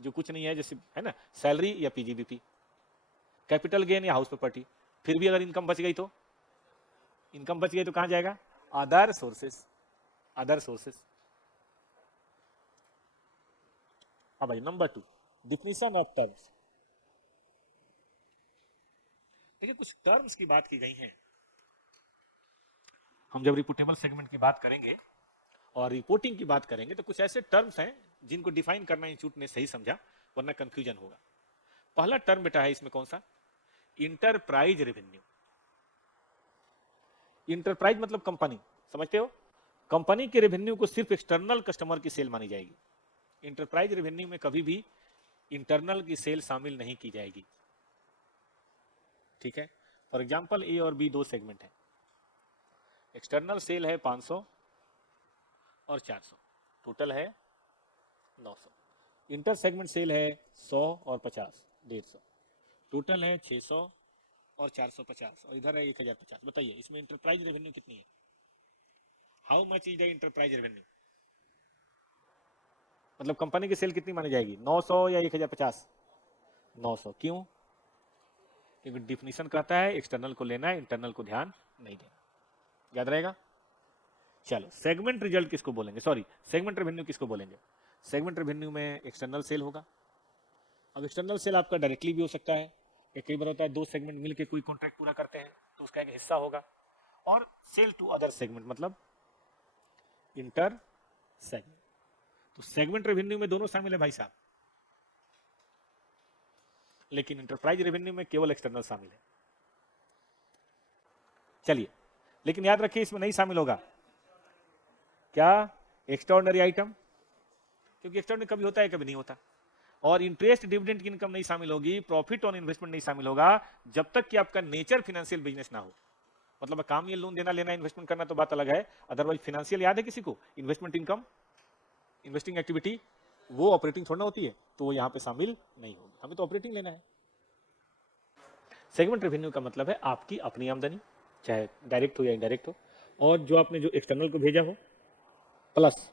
जो कुछ नहीं है, जैसे है ना सैलरी या पीजीबीपी, कैपिटल गेन या हाउस प्रॉपर्टी। फिर भी अगर इनकम बच गई तो, इनकम बच गई तो कहां जाएगा? Other sources, other sources. अब भाई नंबर 2, डिफिनीशन ऑफ टर्म्स। देखिए कुछ टर्म्स की बात की गई है। हम जब रिपोर्टेबल सेगमेंट की बात करेंगे और रिपोर्टिंग की बात करेंगे, तो कुछ ऐसे टर्म्स हैं जिनको डिफाइन करना इंस्टीट्यूट ने सही समझा, वरना कंफ्यूजन होगा। पहला टर्म बेटा है इसमें कौन सा? Enterprise revenue. इंटरप्राइज मतलब कंपनी, समझते हो? कंपनी के रेवेन्यू को सिर्फ एक्सटर्नल कस्टमर की सेल मानी जाएगी। इंटरप्राइज रेवेन्यू में कभी भी इंटरनल की सेल शामिल नहीं की जाएगी। ठीक है, फॉर एग्जांपल ए और बी 2 सेगमेंट है, एक्सटर्नल सेल है 500 और 400, टोटल है 900। इंटर सेगमेंट सेल है 100 और 50, 150, टोटल है 600 और 450, और इधर है 1050। बताइए इसमें इंटरप्राइज रेवेन्यू कितनी है? How much is the enterprise revenue? मतलब कंपनी की सेल कितनी मानी जाएगी, 900 या 1050? 900। क्यों? क्योंकि डिफिनीशन कहता है एक्सटर्नल को लेना है, इंटरनल को ध्यान नहीं देना। याद रहेगा? चलो सेगमेंट रिजल्ट किसको बोलेंगे, सॉरी सेगमेंट रेवेन्यू किसको बोलेंगे? सेगमेंट रेवेन्यू में एक्सटर्नल सेल होगा। अब एक्सटर्नल सेल आपका डायरेक्टली भी हो सकता है, या कई बार होता है 2 सेगमेंट मिलकर कोई कॉन्ट्रैक्ट पूरा करते हैं तो उसका एक हिस्सा होगा। और सेल टू अदर सेगमेंट मतलब इंटर सेगमेंट। तो सेगमेंट रेवेन्यू में दोनों शामिल है भाई साहब, लेकिन इंटरप्राइज रेवेन्यू में केवल एक्सटर्नल शामिल है। चलिए, लेकिन याद रखिए इसमें नहीं शामिल होगा क्या? एक्स्ट्राऑर्डिनरी आइटम, क्योंकि एक्स्ट्राऑर्डिनरी कभी होता है कभी नहीं होता। और इंटरेस्ट डिविडेंड की इनकम नहीं शामिल होगी, प्रॉफिट ऑन इन्वेस्टमेंट नहीं शामिल होगा, जब तक कि आपका नेचर फाइनेंशियल बिजनेस ना हो। मतलब काम ये लोन देना लेना इन्वेस्टमेंट करना तो बात अलग है, अदरवाइज फाइनेंशियल याद है किसी को? इन्वेस्टमेंट इनकम, इन्वेस्टिंग एक्टिविटी, वो ऑपरेटिंग थोड़ा होती है, तो वो यहाँ पे शामिल नहीं होगी। हमें तो ऑपरेटिंग लेना है। सेगमेंट रेवेन्यू का मतलब है आपकी अपनी आमदनी, चाहे डायरेक्ट हो या इनडायरेक्ट हो, और जो आपने जो एक्सटर्नल को भेजा हो, प्लस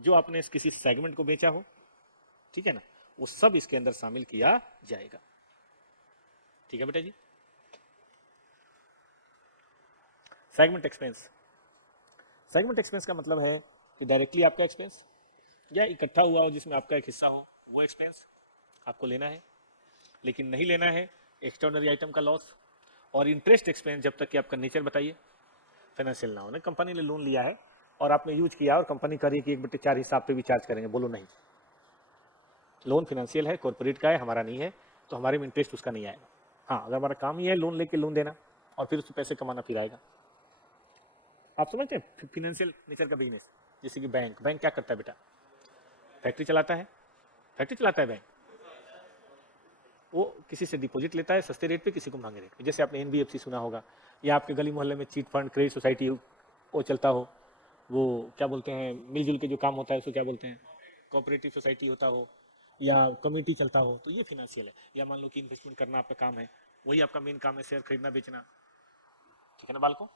जो आपने किसी सेगमेंट को बेचा हो, ठीक है ना, वो सब इसके अंदर शामिल किया जाएगा। ठीक है बेटा जी। सेगमेंट एक्सपेंस, सेगमेंट एक्सपेंस का मतलब है कि डायरेक्टली आपका एक्सपेंस या इकट्ठा हुआ हो जिसमें आपका एक हिस्सा हो, वो एक्सपेंस आपको लेना है, लेकिन नहीं लेना है एक्स्ट्राऑर्डिनरी आइटम का लॉस। और इंटरेस्ट एक्सपेंस जब तक कि आपका नेचर बताइए फाइनेंशियल ना हो ना, कंपनी ने लोन लिया है और आपने यूज किया और कंपनी कह रही है कि 1/4 हिसाब पे भी चार्ज करेंगे, बोलो नहीं, लोन फाइनेंशियल है, कॉर्पोरेट का है, हमारा नहीं है, तो हमारे में इंटरेस्ट उसका नहीं आएगा। हाँ, अगर हमारा काम ही है लोन लेके लोन देना और फिर उससे पैसे कमाना, फिर आएगा। आप समझते हैं फाइनेंशियल नेचर का बिजनेस, जैसे कि बैंक क्या करता है बेटा, फैक्ट्री चलाता है, बैंक वो किसी से डिपॉजिट लेता है सस्ते रेट पे, किसी को महंगे रेट पे। जैसे आपने एनबीएफसी सुना होगा, या आपके गली मोहल्ले में चीट फंड क्रेडिट सोसाइटी वो चलता हो, वो क्या बोलते हैं, मिलजुल के जो काम होता है उसको क्या बोलते हैं, कोऑपरेटिव सोसाइटी होता हो या कम्युनिटी चलता हो, तो ये फाइनेंशियल है। या मान लो कि इन्वेस्टमेंट करना आपका काम है, वही आपका मेन काम है, शेयर खरीदना बेचना, ठीक है ना बालको।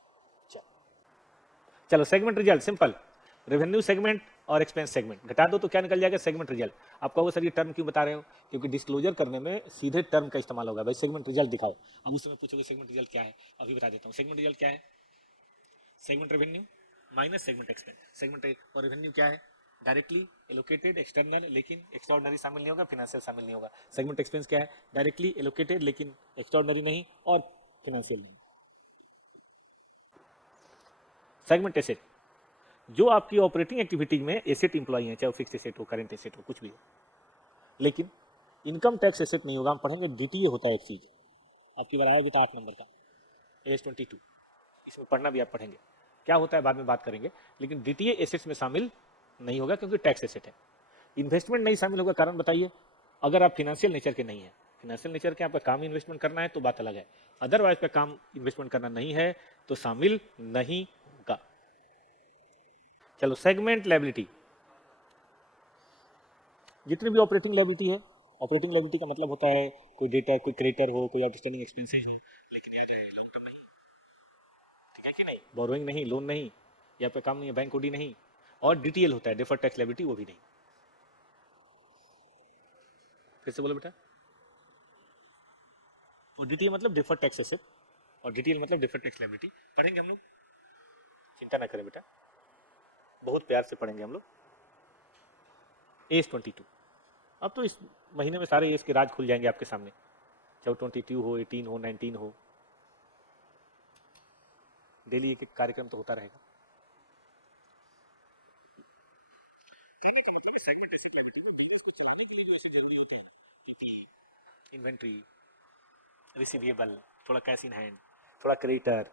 चलो segment result simple, revenue segment और एक्सपेंस सेगमेंट घटा दो तो क्या निकल जाएगा, सेगमेंट रिजल्ट। आप कहोगे सर ये टर्म क्यों बता रहे हो, क्योंकि डिस्क्लोजर करने में सीधे टर्म का इस्तेमाल होगा, भाई सेगमेंट रिजल्ट दिखाओ। अब उस समय पूछोगे सेगमेंट रिजल्ट क्या है, अभी बता देता हूँ। सेगमेंट रिजल्ट क्या है, segment revenue minus segment expense. Segment और रेवेन्यू क्या है, डायरेक्टली एलोकेटेड एक्सटर्नल, लेकिन एक्स्ट्राऑर्डिनरी शामिल नहीं होगा, फाइनेंशियल शामिल नहीं होगा। सेगमेंट एक्सपेंस क्या है, डायरेक्टली एलोकेटेड लेकिन एक्स्ट्राऑर्डिनरी नहीं और फाइनेंशियल नहीं। सेगमेंट एसेट, जो आपकी ऑपरेटिंग एक्टिविटी में एसेट इंप्लॉई है, चाहे वो फिक्स एसेट हो, करेंट एसेट हो, कुछ भी हो, लेकिन इनकम टैक्स एसेट नहीं होगा। हम पढ़ेंगे डीटीए होता है एक चीज, आपकी बार आया बेटा 8 नंबर का AS22, इसमें पढ़ना भी आप पढ़ेंगे, क्या होता है बाद में बात करेंगे, लेकिन डीटीए एसेट्स में शामिल नहीं होगा क्योंकि टैक्स एसेट है। इन्वेस्टमेंट नहीं शामिल होगा, कारण बताइए, अगर आप फिनेंशियल नेचर के नहीं है, फिनेंशियल नेचर के आपका काम इन्वेस्टमेंट करना है तो बात अलग है, अदरवाइज का काम इन्वेस्टमेंट करना नहीं है तो शामिल नहीं होगा। चलो सेगमेंट लायबिलिटी, जितनी भी ऑपरेटिंग लायबिलिटी है, ऑपरेटिंग लायबिलिटी का मतलब होता है कोई डेटर, कोई क्रेडिटर हो, कोई आउटस्टैंडिंग एक्सपेंसेस हो, लेकिन याद है लॉन्ग टर्म नहीं, ठीक है कि नहीं, बोरोइंग नहीं, लोन नहीं, या पे काम नहीं है, बैंक ओडी नहीं, और डीटीएल होता है डिफर्ड टैक्स लायबिलिटी, वो भी नहीं। फिर से बोलो बेटा, तो डीटीएल मतलब डिफर्ड टैक्स एसेट और डीटीएल मतलब डिफर्ड टैक्स लायबिलिटी। पढ़ेंगे हम लोग, चिंता ना करें बेटा, बहुत प्यार से पढ़ेंगे हम लोग। AS22, अब तो इस महीने में सारे एज के राज खुल जाएंगे आपके सामने, चाहे 22 हो, 18 हो, 19 हो, डेली एक एक कार्यक्रम तो होता रहेगा। कहने का मतलब है सेगमेंट एसेट लायबिलिटी में बिजनेस को चलाने के लिए जो एसेट जरूरी होते हैं, पीपी, इन्वेंट्री, रिसीवेबल, थोड़ा कैश इन हैंड, थोड़ा क्रेडिटर,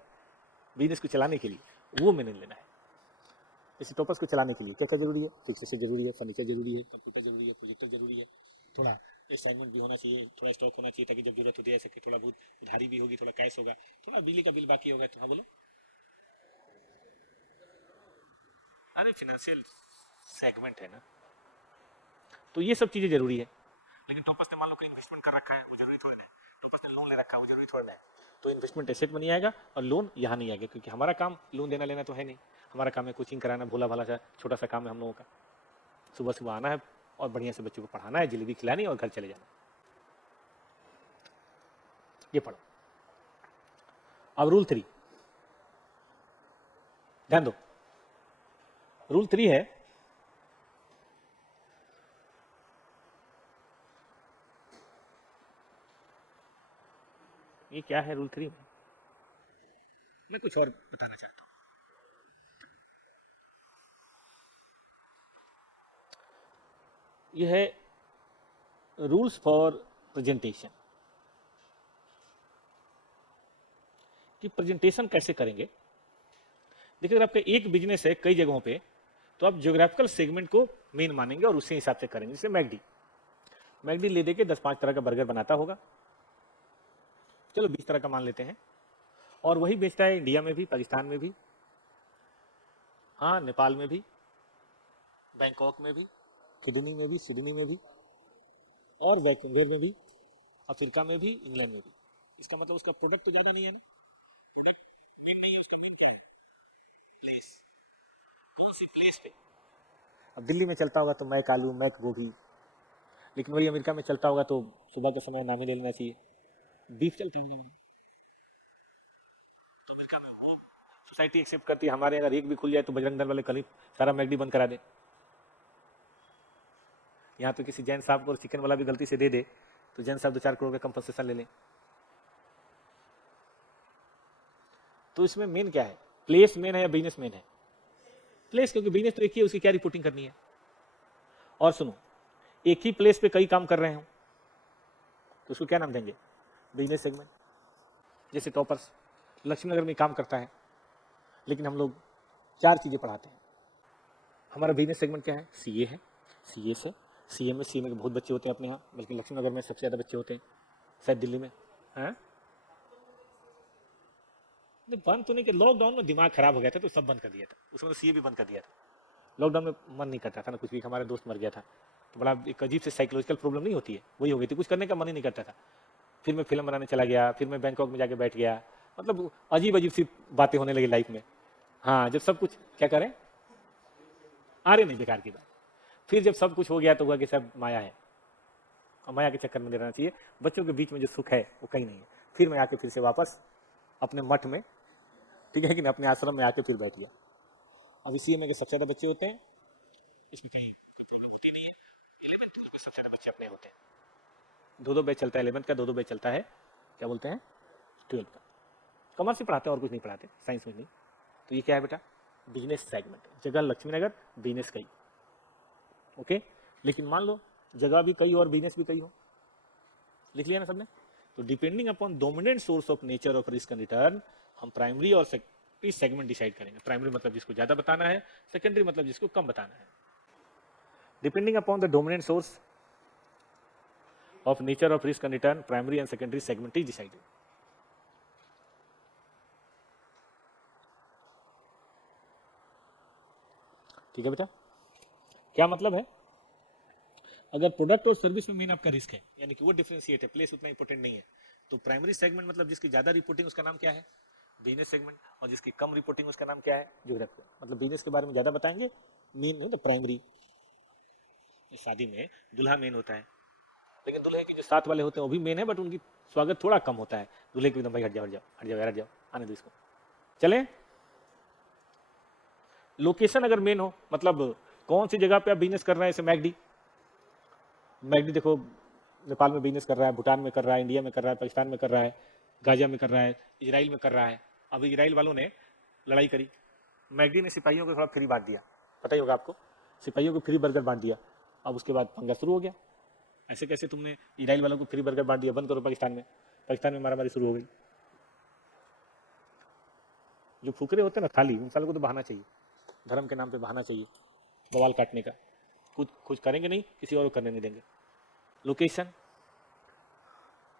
बिजनेस को चलाने के लिए, वो मैंने लेना है। जैसे टॉपर्स को चलाने के लिए क्या क्या जरूरी है, फिक्स एसेट जरूरी है, फर्नीचर जरूरी है, कंप्यूटर जरूरी है, प्रोजेक्टर जरूरी है, थोड़ा असाइनमेंट भी होना चाहिए, थोड़ा स्टॉक होना चाहिए ताकि जब जरूरत हो दे सके, थोड़ा बहुत उधारी भी होगी, थोड़ा कैश होगा, थोड़ा बिजली का बिल बाकी होगा, तो हाँ बोलो। अरे फाइनेंशियल सेगमेंट है ना, तो ये सब चीजें जरूरी है। लेकिन टॉपर्स ने मान लो कोई इन्वेस्टमेंट कर रखा है, वो जरूरी थोड़ी है, टॉपर्स ने लोन ले रखा है, वो जरूरी थोड़ी है, तो इन्वेस्टमेंट एसेट में नहीं आएगा और लोन यहाँ नहीं आएगा, क्योंकि हमारा काम लोन देना लेना तो है नहीं, हमारा काम है कोचिंग कराना, भोला भाला सा छोटा सा काम है हम लोगों का, सुबह सुबह आना है और बढ़िया से बच्चों को पढ़ाना है, जलेबी खिलानी और घर चले जाना। ये पढ़ो। अब रूल 3 ध्यान दो, रूल 3 है, ये क्या है रूल 3 में, मैं कुछ और बताना चाहता हूं। ये है रूल्स फॉर प्रेजेंटेशन, कि प्रेजेंटेशन कैसे करेंगे। देखिए अगर आपका एक बिजनेस है कई जगहों पे, तो आप ज्योग्राफिकल सेगमेंट को मेन मानेंगे और उसी हिसाब से करेंगे। जैसे मैगडी ले दे के 10-5 तरह का बर्गर बनाता होगा, चलो 20 तरह का मान लेते हैं, और वही बेचता है इंडिया में भी, पाकिस्तान में भी, हाँ नेपाल में भी, बैंकॉक में भी, किडनी में भी, सिडनी में भी, और वैंकूवर में भी, अफ्रीका में भी, इंग्लैंड में भी। इसका मतलब उसका प्रोडक्ट तो ज्यादा नहीं है ना, मेन नहीं है, उसका मेन क्या है, प्लेस, कौन सी प्लेस पे। अब दिल्ली में चलता होगा तो मैक आलू, मैक गोभी, लेकिन वही अमेरिका में चलता होगा तो सुबह के समय नाम ही ले लेना चाहिए, बीफ चलता होगा, तो अमेरिका में वो सोसाइटी एक्सेप्ट करती है, हमारे अगर एक भी खुल जाए तो बजरंग दल वाले कल ही सारा मैगडी बंद करा दे। यहाँ तो किसी जैन साहब को चिकन वाला भी गलती से दे दे तो जैन साहब 2-4 करोड़ का कंपनसेशन ले लें। तो इसमें मेन क्या है, प्लेस मेन है या बिजनेस मेन है? प्लेस, क्योंकि बिजनेस तो एक ही है, उसकी क्या रिपोर्टिंग करनी है। और सुनो, एक ही प्लेस पे कई काम कर रहे हो तो उसको क्या नाम देंगे? Business segment. जैसे टॉपर्स लक्ष्मीनगर में काम करता है, लेकिन हम लोग 4 चीजें पढ़ाते हैं। हमारा बिजनेस सेगमेंट क्या है? सीए है, सीए से सीए में के बहुत बच्चे होते हैं अपने यहाँ, बल्कि लक्ष्मीनगर में सबसे ज्यादा बच्चे होते हैं, शायद दिल्ली में है। बंद तो नहीं कि लॉकडाउन में दिमाग खराब हो गया था तो सब बंद कर दिया था, उसमें तो सीए भी बंद कर दिया था। लॉकडाउन में मन नहीं करता था ना कुछ भी, हमारा दोस्त मर गया था तो बड़ा एक अजीब से साइकोलॉजिकल प्रॉब्लम नहीं होती है, वही हो गई थी, कुछ करने का मन ही नहीं करता था। फिर मैं फिल्म बनाने चला गया, फिर मैं बैंकॉक में जाके बैठ गया, मतलब अजीब अजीब सी बातें होने लगी लाइफ में। हाँ, जब सब कुछ क्या करें, आ रही नहीं बेकार की बात। फिर जब सब कुछ हो गया तो हुआ कि सब माया है, और माया के चक्कर में नहीं रहना चाहिए। बच्चों के बीच में जो सुख है वो कहीं नहीं है। फिर मैं आके फिर से वापस अपने मठ में, ठीक है कि नहीं, अपने आश्रम में आके फिर बैठ गया। अब इसी में सबसे ज्यादा बच्चे होते हैं, इसमें कहीं कोई प्रॉब्लम होती नहीं है। 11th में सबसे ज्यादा बच्चे अपने होते हैं, 2-2 बैच चलता है 11th का, 2-2 बैच चलता है क्या बोलते हैं 12th का। कॉमर्स ही पढ़ाते हैं और कुछ नहीं पढ़ाते, साइंस में नहीं। तो ये क्या है बेटा? Business segment. जगह लक्ष्मीनगर, बिजनेस कई, ओके। लेकिन मान लो जगह भी कई और बिजनेस भी कई हो, लिख लिया ना सबने? तो depending upon dominant source of nature of risk and return हम प्राइमरी और सेकेंडरी सेगमेंट डिसाइड करेंगे। प्राइमरी मतलब जिसको ज्यादा बताना है, सेकेंडरी मतलब जिसको कम बताना है। Depending upon the dominant source of nature of risk and return primary and secondary segment is decided. ठीक है बेटा, क्या मतलब है? अगर प्रोडक्ट और सर्विस में मेन आपका रिस्क है, यानी कि वो डिफरेंशिएट है, प्लेस उतना इंपॉर्टेंट नहीं है, तो प्राइमरी सेगमेंट मतलब जिसकी ज्यादा रिपोर्टिंग उसका नाम क्या है? Business segment. और जिसकी कम रिपोर्टिंग उसका नाम क्या है? ज्योग्राफिकल। मतलब बिजनेस के बारे में ज्यादा बताएंगे, मेन नहीं तो प्राइमरी। शादी में दूल्हा मेन होता है, लेकिन दूल्हे के जो साथ वाले होते हैं वो भी मेन है, बट उनकी स्वागत थोड़ा कम होता है। दूल्हे के एकदम भाई हट जाओ हट जाओ हट जाओ यार, हट जाओ, आने दो इसको, चले। लोकेशन अगर मेन हो, मतलब कौन सी जगह पे आप बिजनेस कर रहे हैं, जैसे मैगडी, मैगडी देखो नेपाल में बिजनेस कर रहा है, भूटान में कर रहा है, इंडिया में कर रहा है, पाकिस्तान में कर रहा है, गाजिया में कर रहा है, इजराइल में कर रहा है। अब इजराइल वालों ने लड़ाई करी, मैगडी ने सिपाहियों को थोड़ा फ्री बांट दिया, पता ही होगा आपको, सिपाहियों को फ्री बर्गर बांट दिया। अब उसके बाद पंगा शुरू हो गया, ऐसे कैसे तुमने इजराइल वालों को फ्री बर्गर बांट दिया, बंद करो पाकिस्तान में मारामारी शुरू हो गई। जो फुकरे होते हैं ना थाली, उन सालों को तो बहाना चाहिए, धर्म के नाम पे बहाना चाहिए बवाल काटने का। कुछ करेंगे नहीं, किसी और को करने नहीं देंगे। लोकेशन,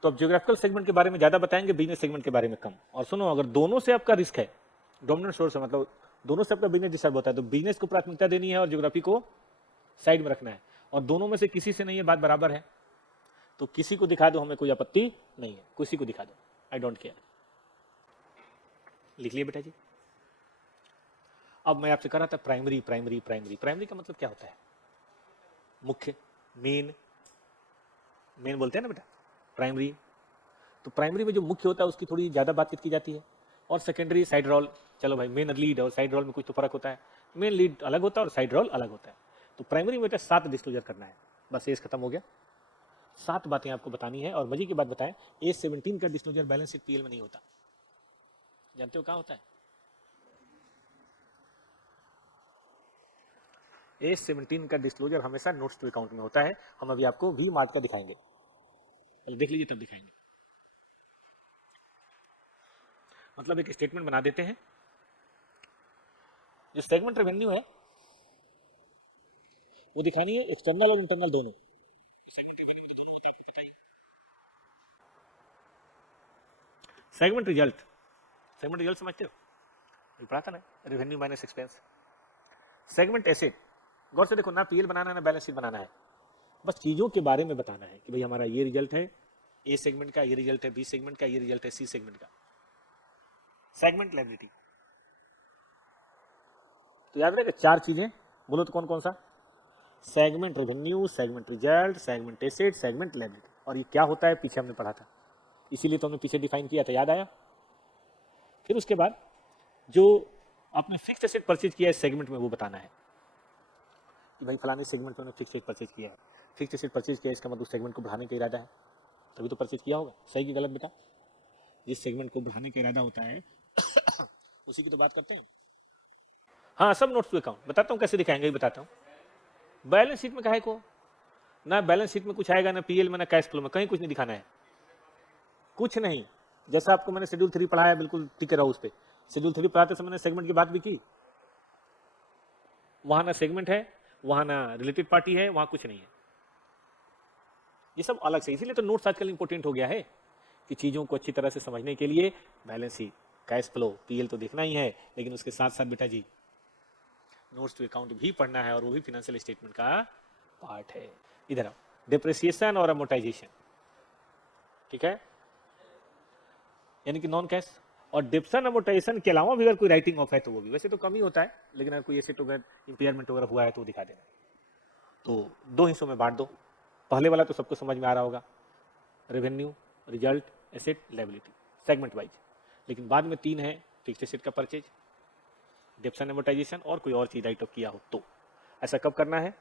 तो अब ज्योग्राफिकल सेगमेंट के बारे में ज्यादा बताएंगे, बिजनेस सेगमेंट के बारे में कम। और सुनो, अगर दोनों से आपका रिस्क है, डोमिनेंट सोर्स है, मतलब दोनों से आपका बिजनेस डिस्टर्ब होता है, तो बिजनेस को प्राथमिकता देनी है और ज्योग्राफी को साइड में रखना है। और दोनों में से किसी से नहीं है, बात बराबर है, तो किसी को दिखा दो, हमें कोई आपत्ति नहीं है, किसी को दिखा दो, आई डोंट केयर। लिख लिए बेटा जी। अब मैं आपसे कह रहा था प्राइमरी प्राइमरी प्राइमरी, प्राइमरी का मतलब क्या होता है? मुख्य, मेन, मेन बोलते हैं ना बेटा प्राइमरी। तो प्राइमरी में जो मुख्य होता है उसकी थोड़ी ज्यादा बातचीत की जाती है, और सेकेंडरी साइड रोल। चलो भाई, मेन लीड और साइड रोल में कुछ तो फर्क होता है, मेन लीड अलग होता है और साइड रोल अलग होता है। तो प्राइमरी में बेटा 7 डिस्क्लोजर करना है, बस एज खत्म हो गया। 7 बातें आपको बतानी है, और मजे की बात बताएं, एज 17 का डिस्क्लोजर बैलेंस शीट पीएल में नहीं होता, जानते हो कहाँ होता है? एज 17 का डिस्क्लोजर हमेशा नोट्स टू अकाउंट में होता है। हम अभी आपको वी मार्ट का दिखाएंगे, पहले देख लीजिए तब दिखाएंगे। मतलब एक स्टेटमेंट बना देते हैं, जो सेगमेंट रेवेन्यू है वो दिखानी है, एक्सटर्नल और इंटरनल दोनों। सेगमेंट रेवेन्यू तो दोनों होता है, आपको पता ही। सेगमेंट रिजल्ट, सेगमेंट रिजल्ट समझते हो, ये पढ़ा था ना, revenue minus expense. Segment asset, गौर से देखो, ना पीएल बनाना है ना बैलेंस शीट बनाना है, बस चीजों के बारे में बताना है कि भाई हमारा ये रिजल्ट है ए सेगमेंट का, ये रिजल्ट है बी सेगमेंट का, ये रिजल्ट है सी सेगमेंट का। सेगमेंट लायबिलिटी, तो याद रखेगा 4 चीजें, बोलो तो कौन कौन सा? Segment revenue, segment result, segment asset, segment liability. और ये क्या होता है पीछे हमने पढ़ा था, इसीलिए तो हमने पीछे डिफाइन किया था, याद आया? फिर उसके बाद जो आपने फिक्स्ड एसेट परचेज किया है सेगमेंट में, वो बताना है कि भाई फलाने सेगमेंट में मैंने फिक्स्ड एसेट परचेज किया है। फिक्स्ड एसेट परचेज किया है इसका मतलब सेगमेंट को बढ़ाने का इरादा है, तभी तो परचेज किया होगा। सही कि गलत बेटा? जिस सेगमेंट को बढ़ाने का इरादा होता है उसी की तो बात करते हैं। हाँ, सब नोट्स टू अकाउंट बताता हूँ, कैसे दिखाएंगे बताता हूँ। बैलेंस शीट में काहे को ना, बैलेंस शीट में कुछ आएगा ना पीएल में ना कैश फ्लो में, कहीं कुछ नहीं दिखाना है, कुछ नहीं। जैसा आपको मैंने शेड्यूल 3 पढ़ाया बिल्कुल टिके रहो उस पर। शेड्यूल 3 पढ़ाते समय मैंने सेगमेंट की बात भी की, वहां ना सेगमेंट है, वहां ना रिलेटेड पार्टी है, वहां कुछ नहीं है, ये सब अलग से। इसीलिए तो नोट्स आजकल इंपॉर्टेंट हो गया है कि चीजों को अच्छी तरह से समझने के लिए balance sheet, cash flow, PL तो देखना ही है, लेकिन उसके साथ साथ बेटा जी नोट्स टू अकाउंट भी पढ़ना है, और वो भी फाइनेंशियल स्टेटमेंट का पार्ट है। इधर आओ, डिप्रिसिएशन और अमोर्टाइजेशन, ठीक है, यानी कि नॉन कैश। और डिप्सन अमोर्टाइजेशन के अलावा भी अगर कोई राइटिंग ऑफ है तो वो भी, वैसे तो कम ही होता है, लेकिन अगर कोई एसेट वगैरह इंपेयरमेंट वगैरह हुआ है तो वो दिखा देना। तो दो हिस्सों में बांट दो। पहले वाला तो सबको समझ में आ रहा होगा, revenue, result, asset, liability, segment wise. लेकिन बाद में 3 है, फिक्स्ड एसेट का परचेज, डिप्सन अमोर्टाइजेशन, और कोई और चीज राइट ऑफ किया हो तो। ऐसा कब करना है?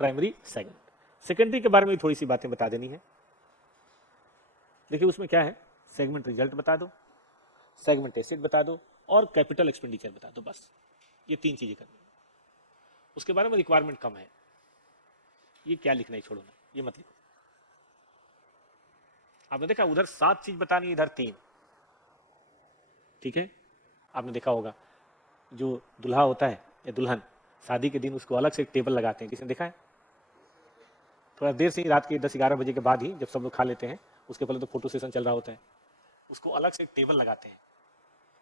Primary, segment. सेकेंडरी के बारे में थोड़ी सी बातें बता देनी है। देखिए उसमें क्या है, सेगमेंट रिजल्ट बता दो, सेगमेंट एसेट बता दो, और कैपिटल एक्सपेंडिचर बता दो, बस ये 3 चीजें करनी है। उसके बारे में रिक्वायरमेंट कम है, ये क्या लिखना है छोड़ो ना, ये मत लिखो। आपने देखा उधर 7 चीज बतानी, इधर 3, ठीक है। आपने देखा होगा जो दुल्हा होता है या दुल्हन, शादी के दिन उसको अलग से एक टेबल लगाते हैं, किसने देखा है? थोड़ा देर से ही, रात के 10-11 बजे के बाद ही, जब सब लोग खा लेते हैं, उसके पहले तो फोटो सेशन चल रहा होता है, उसको अलग से एक टेबल लगाते हैं,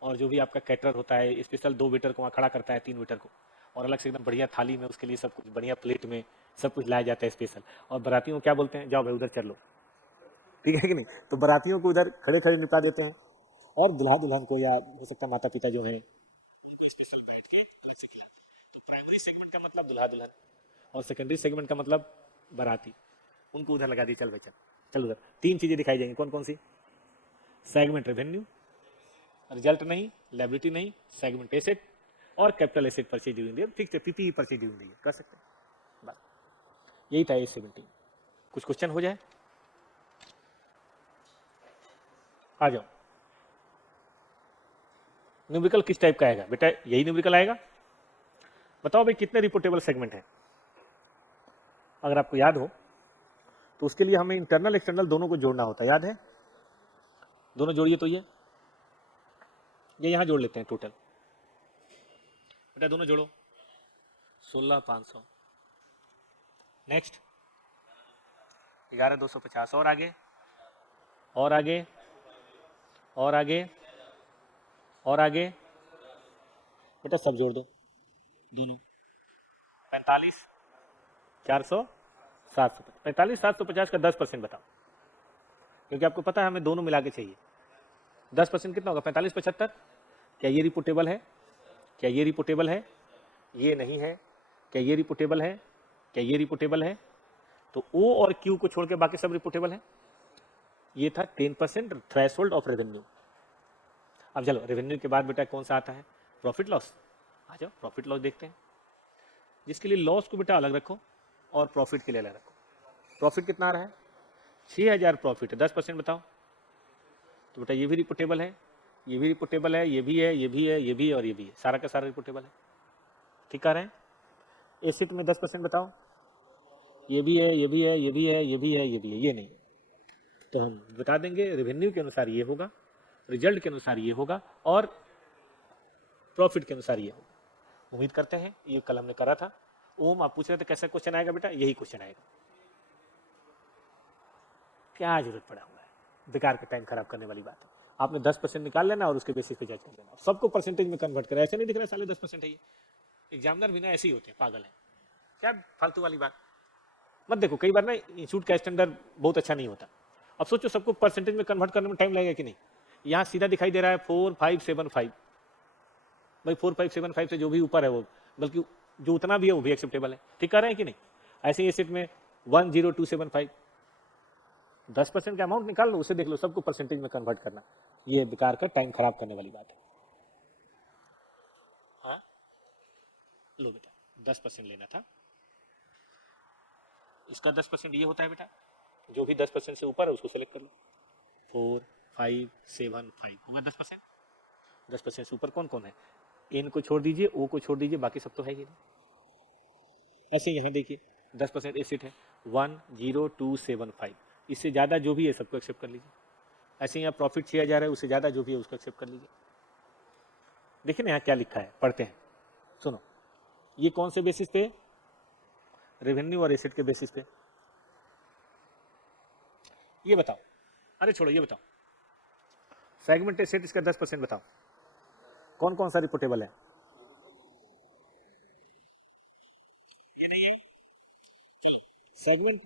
और जो भी आपका कैटरर होता है स्पेशल 2 वेटर को वहाँ खड़ा करता है, 3 वेटर को, और अलग से एकदम बढ़िया थाली में उसके लिए सब कुछ बढ़िया प्लेट में सब कुछ लाया जाता है स्पेशल। और बारातियों को क्या बोलते हैं? जाओ भाई उधर चल लो, ठीक है कि नहीं? तो बारातियों को उधर खड़े खड़े निपटा देते हैं, और दुल्हा दुल्हन को, या हो सकता है माता पिता जो है, उनको स्पेशल बैठ के अलग से खिलाते हैं। तो प्राइमरी सेगमेंट का मतलब दुल्हा दुल्हन, और सेकेंडरी सेगमेंट का मतलब बाराती, उनको उधर लगा दी, चल भाई चल चल उधर। 3 चीजें दिखाई जाएंगी, कौन कौन सी? सेगमेंट रेवेन्यू, रिजल्ट नहीं, लायबिलिटी नहीं, सेगमेंट एसेट, और capital asset purchase during the year, fixed PPE purchase during the year, कर सकते हैं। बस यही था A17। कुछ क्वेश्चन हो जाए? आ जाओ। न्यूमेरिकल किस टाइप का आएगा बेटा? यही न्यूमेरिकल आएगा। बताओ भाई कितने रिपोर्टेबल सेगमेंट हैं? अगर आपको याद हो तो उसके लिए हमें इंटरनल एक्सटर्नल दोनों को जोड़ना होता है, याद है? दोनों जोड़िए तो ये यहां जोड़ लेते हैं टोटल। बेटा दोनों जोड़ो, 16,500, नेक्स्ट 11,250, और आगे और आगे और आगे और आगे, बेटा सब जोड़ दो दोनों। 45, 400, 750। 45, 750 का 10% बताओ, क्योंकि आपको पता है हमें दोनों मिला के चाहिए। 10% कितना होगा? 45, 75। क्या ये रिपोर्टेबल है? क्या ये रिपोर्टेबल है? ये नहीं है। क्या ये रिपोर्टेबल है? क्या ये रिपोर्टेबल है? तो O और Q को छोड़ के बाकी सब रिपोर्टेबल है। ये था 10% थ्रेशोल्ड ऑफ रेवेन्यू। अब चलो रेवेन्यू के बाद बेटा कौन सा आता है? Profit loss. आ जाओ प्रॉफिट लॉस देखते हैं, जिसके लिए लॉस को बेटा अलग रखो और प्रॉफिट के लिए अलग रखो। प्रॉफिट कितना आ रहा है? 6,000 प्रॉफिट है, 10% बताओ। तो बेटा ये भी रिपोर्टेबल है, ये भी रिपोर्टेबल है, ये भी है, ये भी है, ये भी है, और ये भी है, सारा का सारा रिपोर्टेबल है। ठीक कह रहे हैं? एसेट में 10% बताओ। ये भी है, ये भी है, ये भी है, ये भी है, ये भी है, ये नहीं। तो हम बता देंगे रेवेन्यू के अनुसार ये होगा, रिजल्ट के अनुसार ये होगा, और प्रॉफिट के अनुसार ये होगा। उम्मीद करते हैं ये कल हमने करा था। ओम आप पूछ रहे थे कैसा क्वेश्चन आएगा बेटा? यही क्वेश्चन आएगा। क्या जरूरत पड़ा हुआ है, बेकार का टाइम खराब करने वाली बात है। आपने 10% निकाल लेना और उसके बेसिस पे जज कर लेना। सबको परसेंटेज में कन्वर्ट करें, ऐसे नहीं दिख रहा साले 10% है ये। एग्जामिनर बिना ऐसे ही होते हैं, पागल है क्या, फालतू वाली बात मत देखो। कई बार ना इंस्टीट्यूट का स्टैंडर्ड बहुत अच्छा नहीं होता। अब सोचो सबको परसेंटेज में कन्वर्ट करने में टाइम लगेगा कि नहीं? यहाँ सीधा दिखाई दे रहा है 4575। भाई 4575 से जो भी ऊपर है वो, बल्कि जो उतना भी है वो भी एक्सेप्टेबल है। ठीक कर रहे हैं कि नहीं? ऐसे ही सेट में 10275, 10% का अमाउंट निकाल लो, उसे देख लो, सबको परसेंटेज में कन्वर्ट करना। ये बेकार का टाइम खराब करने वाली बात है। लो बेटा 10% लेना था, इसका 10% ये होता है बेटा, जो भी 10% से ऊपर है उसको सेलेक्ट कर लो। 4 5 7 5 होगा 10%। 10% से ऊपर कौन कौन है, एन को छोड़ दीजिए, ओ को छोड़ दीजिए, बाकी सब तो है ही नहीं। ऐसे यहाँ देखिए 10% एसेट है 1 0 2 7 5, इससे ज़्यादा जो भी है सबको एक्सेप्ट कर लीजिए। ऐसे यहाँ प्रॉफिट 6000 है, उससे ज़्यादा जो भी है उसको एक्सेप्ट कर लीजिए। देखिए ना यहाँ क्या लिखा है, पढ़ते हैं, सुनो। ये कौन से बेसिस पे, रेवेन्यू और एसेट के बेसिस पे, ये बताओ। अरे छोड़ो ये बताओ, सेगमेंट एसेट इसका 10% बताओ, कौन कौन सा रिपोर्टेबल है। ये नहीं है, सेगमेंट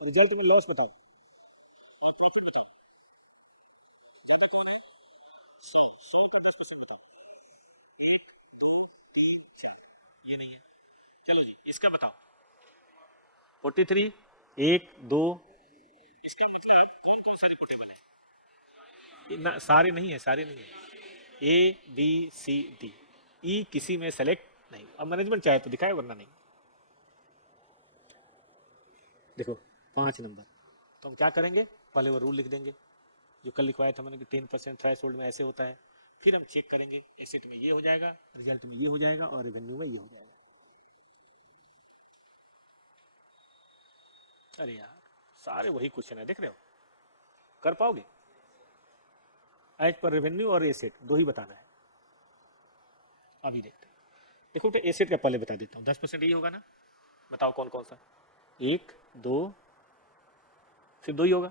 रिजल्ट में लॉस बताओ और प्रॉफिट बताओ, ज्यादा कौन है, 100 का 10% बताओ। 1 2 3 4, ये नहीं है। चलो जी इसका बताओ 43 1 2, इसका मतलब कौन कौन सा रिपोर्टेबल है, ना सारे नहीं है, सारे नहीं है। ए बी सी डी, ई किसी में सेलेक्ट नहीं। अब मैनेजमेंट चाहे तो दिखाए वरना नहीं। देखो 5 नंबर, तो हम क्या करेंगे, पहले वो रूल लिख देंगे जो कल लिखवाया था मैंने कि 10% थ्रेशोल्ड में ऐसे होता है। फिर हम चेक करेंगे, एसेट में ये हो जाएगा, रिजल्ट में ये हो जाएगा और रेवेन्यू में ये हो जाएगा। अरे यार सारे वही क्वेश्चन है, देख रहे हो, कर पाओगे। एज पर रेवेन्यू और एसेट दो ही बताना है। अभी देखते हैं, देखो तो एसेट का पहले बता देता हूँ, 10% ही होगा ना, बताओ कौन कौन सा, 1 2 फिर 2 ही होगा।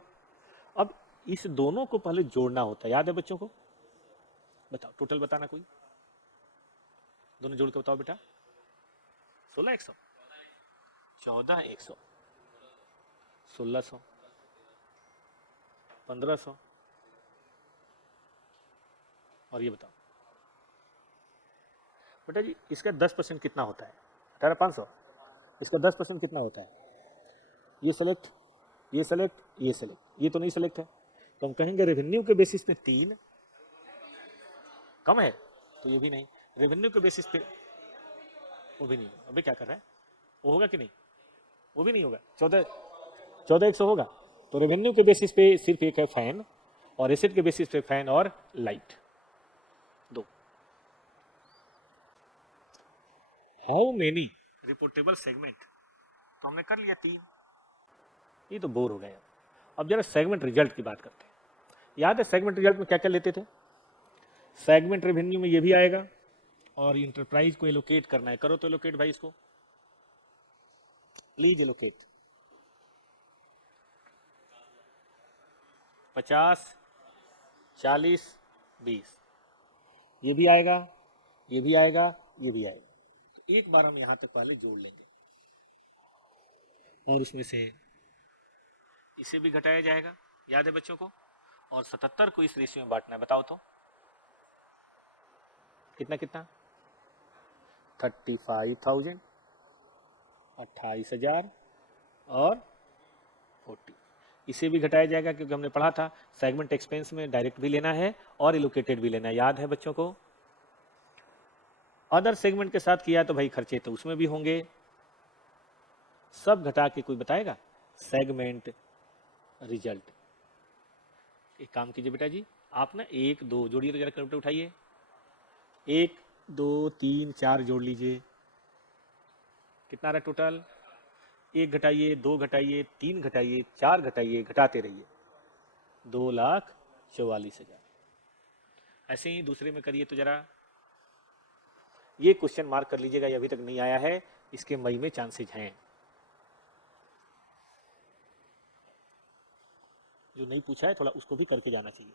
अब इस दोनों को पहले जोड़ना होता है, याद है बच्चों को, बताओ टोटल बताना कोई, दोनों जोड़ के बताओ बेटा। 16,100, 14,100, 1,600, 1,500, और ये बताओ बेटा जी इसका 10% कितना होता है, 18,500, इसका 10% कितना होता है, ये सेलेक्ट ये सेलेक्ट ये सेलेक्ट, ये तो नहीं सेलेक्ट है, तो हम कहेंगे रेवेन्यू के बेसिस पे 3 कम है, तो ये भी नहीं। रेवेन्यू के बेसिस पे वो भी नहीं होगा। अभी क्या कर रहा है, वो होगा कि नहीं, वो भी नहीं होगा। 14,100 होगा, तो रेवेन्यू के बेसिस पे सिर्फ एक है फैन, और एसेट के बेसिस पे फैन और लाइट, दो। हाउ मेनी रिपोर्टेबल सेगमेंट, तो हमने कर लिया 3, ये तो बोर हो गए। अब जरा सेगमेंट रिजल्ट की बात करते हैं। याद है सेगमेंट रिजल्ट में क्या क्या लेते थे, सेगमेंट रेवेन्यू में ये भी आएगा, और इंटरप्राइज को एलोकेट करना है, करो तो एलोकेट भाई इसको, प्लीज एलोकेट। 50 40 20, ये भी आएगा, ये भी आएगा, ये भी आएगा। तो एक बार हम यहां तक पहले जोड़ लेंगे, और उसमें से इसे भी घटाया जाएगा, याद है बच्चों को, और 77 को इस रेशियो में बांटना है। बताओ तो कितना कितना, 35,000, 28,000 और 40, इसे भी घटाया जाएगा, क्योंकि हमने पढ़ा था सेगमेंट एक्सपेंस में डायरेक्ट भी लेना है और एलोकेटेड भी लेना है, याद है बच्चों को। अदर सेगमेंट के साथ किया तो भाई खर्चे तो उसमें भी होंगे, सब घटा के कोई बताएगा सेगमेंट रिजल्ट। एक काम कीजिए बेटा जी, आप ना 1 2 जोड़िए तो जरा कैलकुलेटर उठाइए, 1 2 3 4 जोड़ लीजिए, कितना रहा टोटल, 1 घटाइए, 2 घटाइए, 3 घटाइए, 4 घटाइए, घटाते रहिए, 2,44,000। ऐसे ही दूसरे में करिए तो जरा, ये क्वेश्चन मार्क कर लीजिएगा, ये अभी तक नहीं आया है, इसके मई में चांसेस हैं। जो नहीं पूछा है थोड़ा उसको भी करके जाना चाहिए।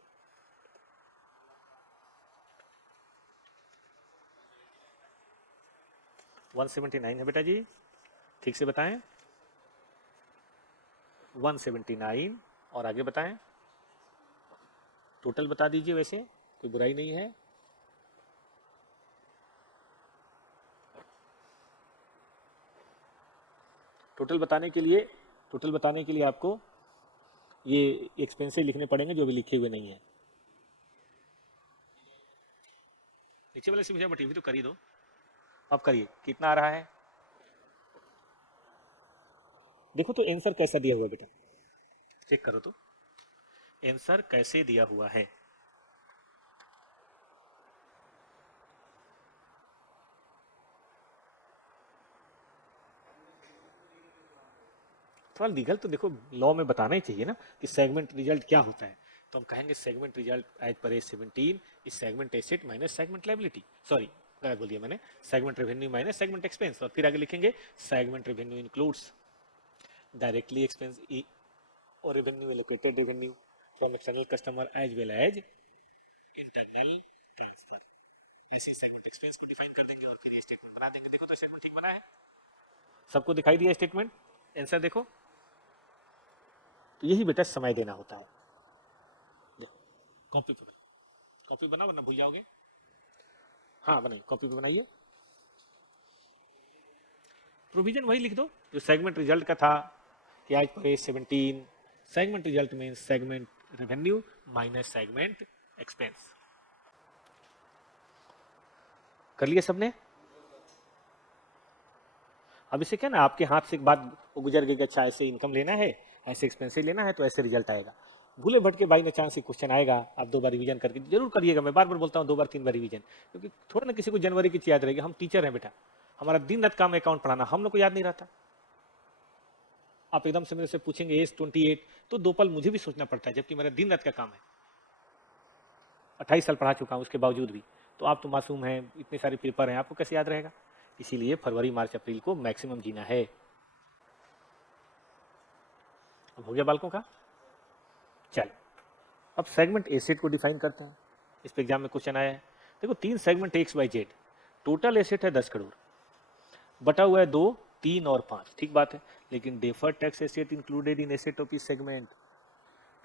वन 179 है बेटा जी, ठीक से बताएं, 179, और आगे बताएं, टोटल बता दीजिए, वैसे कोई बुराई नहीं है। टोटल बताने के लिए आपको ये एक्सपेंसेस लिखने पड़ेंगे जो भी लिखे हुए नहीं है। नीचे वाले से मुझे बटी भी तो कर ही दो, अब करिए कितना आ रहा है, देखो तो आंसर कैसा दिया हुआ बेटा, चेक करो तो आंसर कैसे दिया हुआ है। थोड़ा लीगल तो देखो लॉ में बताना ही चाहिए ना कि सेगमेंट रिजल्ट क्या होता है। तो हम कहेंगे segment result as per AS 17 is segment asset minus segment liability, sorry क्या बोल दिया मैंने, segment revenue minus segment expense, और फिर आगे लिखेंगे segment revenue includes directly expense और revenue allocated revenue from external customer as well as internal transfer. इसी सेगमेंट एक्सपेंस को डिफाइन कर देंगे और फिर ये स्टेटमेंट बना देंगे। देखो तो स्टेटमेंट ठीक बना है, सबको दिखाई दिया स्टेटमेंट, आंसर देखो। तो यही बेटा समय देना होता है। कॉपी पे बनाओ, कॉपी बनाओ वरना भूल जाओगे। हाँ बनाइए, कॉपी पे बनाइए। प्रोविजन वही लिख दो जो सेगमेंट रिजल्ट का था कि आज पर 17 segment result mean segment revenue minus segment expense. कर लिया सबने? अब इसे क्या ना आपके हाथ से एक बात वो गुजर गई कि अच्छा ऐसे इनकम लेना है, ऐसे एक्सपेंसिव लेना है, तो ऐसे रिजल्ट आएगा। भूले भटके बाई चांस क्वेश्चन आएगा, आप 2 बार रिवीजन करके जरूर करिएगा। मैं बार बार बोलता हूँ 2 बार 3 बार रिवीजन, क्योंकि थोड़ा ना किसी को जनवरी की याद रहेगी। हम टीचर हैं बेटा, हमारा दिन रात काम अकाउंट पढ़ाना, हम लोग को याद नहीं रहता। आप एकदम से मेरे से पूछेंगे एज 28, तो 2 पल मुझे भी सोचना पड़ता है, जबकि मेरा दिन रात का काम है। 28 साल पढ़ा चुका हूँ उसके बावजूद भी। तो आप तो मासूम हैं, इतने सारे पेपर हैं, आपको कैसे याद रहेगा? इसीलिए फरवरी मार्च अप्रैल को मैक्सिमम जीना है। अब हो गया बालकों का? चलो अब सेगमेंट एसेट को डिफाइन करते हैं। इस पे एग्जाम में क्वेश्चन आया है। देखो 3 segment X Y Z, total asset है 10 करोड़, बटा हुआ है 2, 3 और 5, ठीक बात है। लेकिन deferred tax asset included in asset of इस सेगमेंट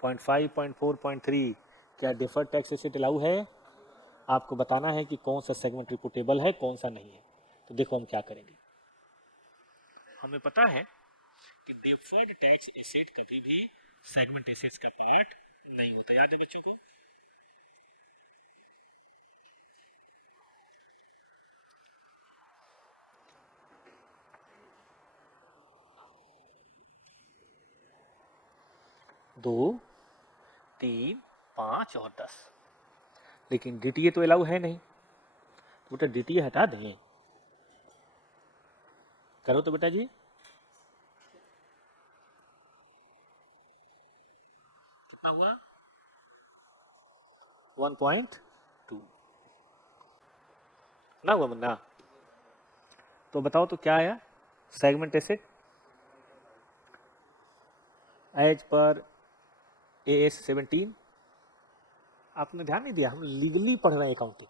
0.5, 0.4, 0.3, क्या डेफर्ड टैक्स एसेट अलाउ है? आपको बताना है कि कौन सा सेगमेंट रिपोर्टेबल है, कौन सा नहीं है। तो देखो हम क्या करेंगे। हमें पता है कि डेफर्ड टैक्स एसेट कभी भी सेगमेंट एसेट्स का पार्ट नहीं होता, याद है बच्चों को? दो, 3, 5 और 10, लेकिन डीटीए तो अलाउ है नहीं, तो बेटा डीटीए हटा दें। करो तो बेटा जी, कितना हुआ? 1.2 ना हुआ मुन्ना? तो बताओ तो क्या आया segment asset as per AS 17? आपने ध्यान नहीं दिया, हम लीगली पढ़ रहे हैं अकाउंटिंग।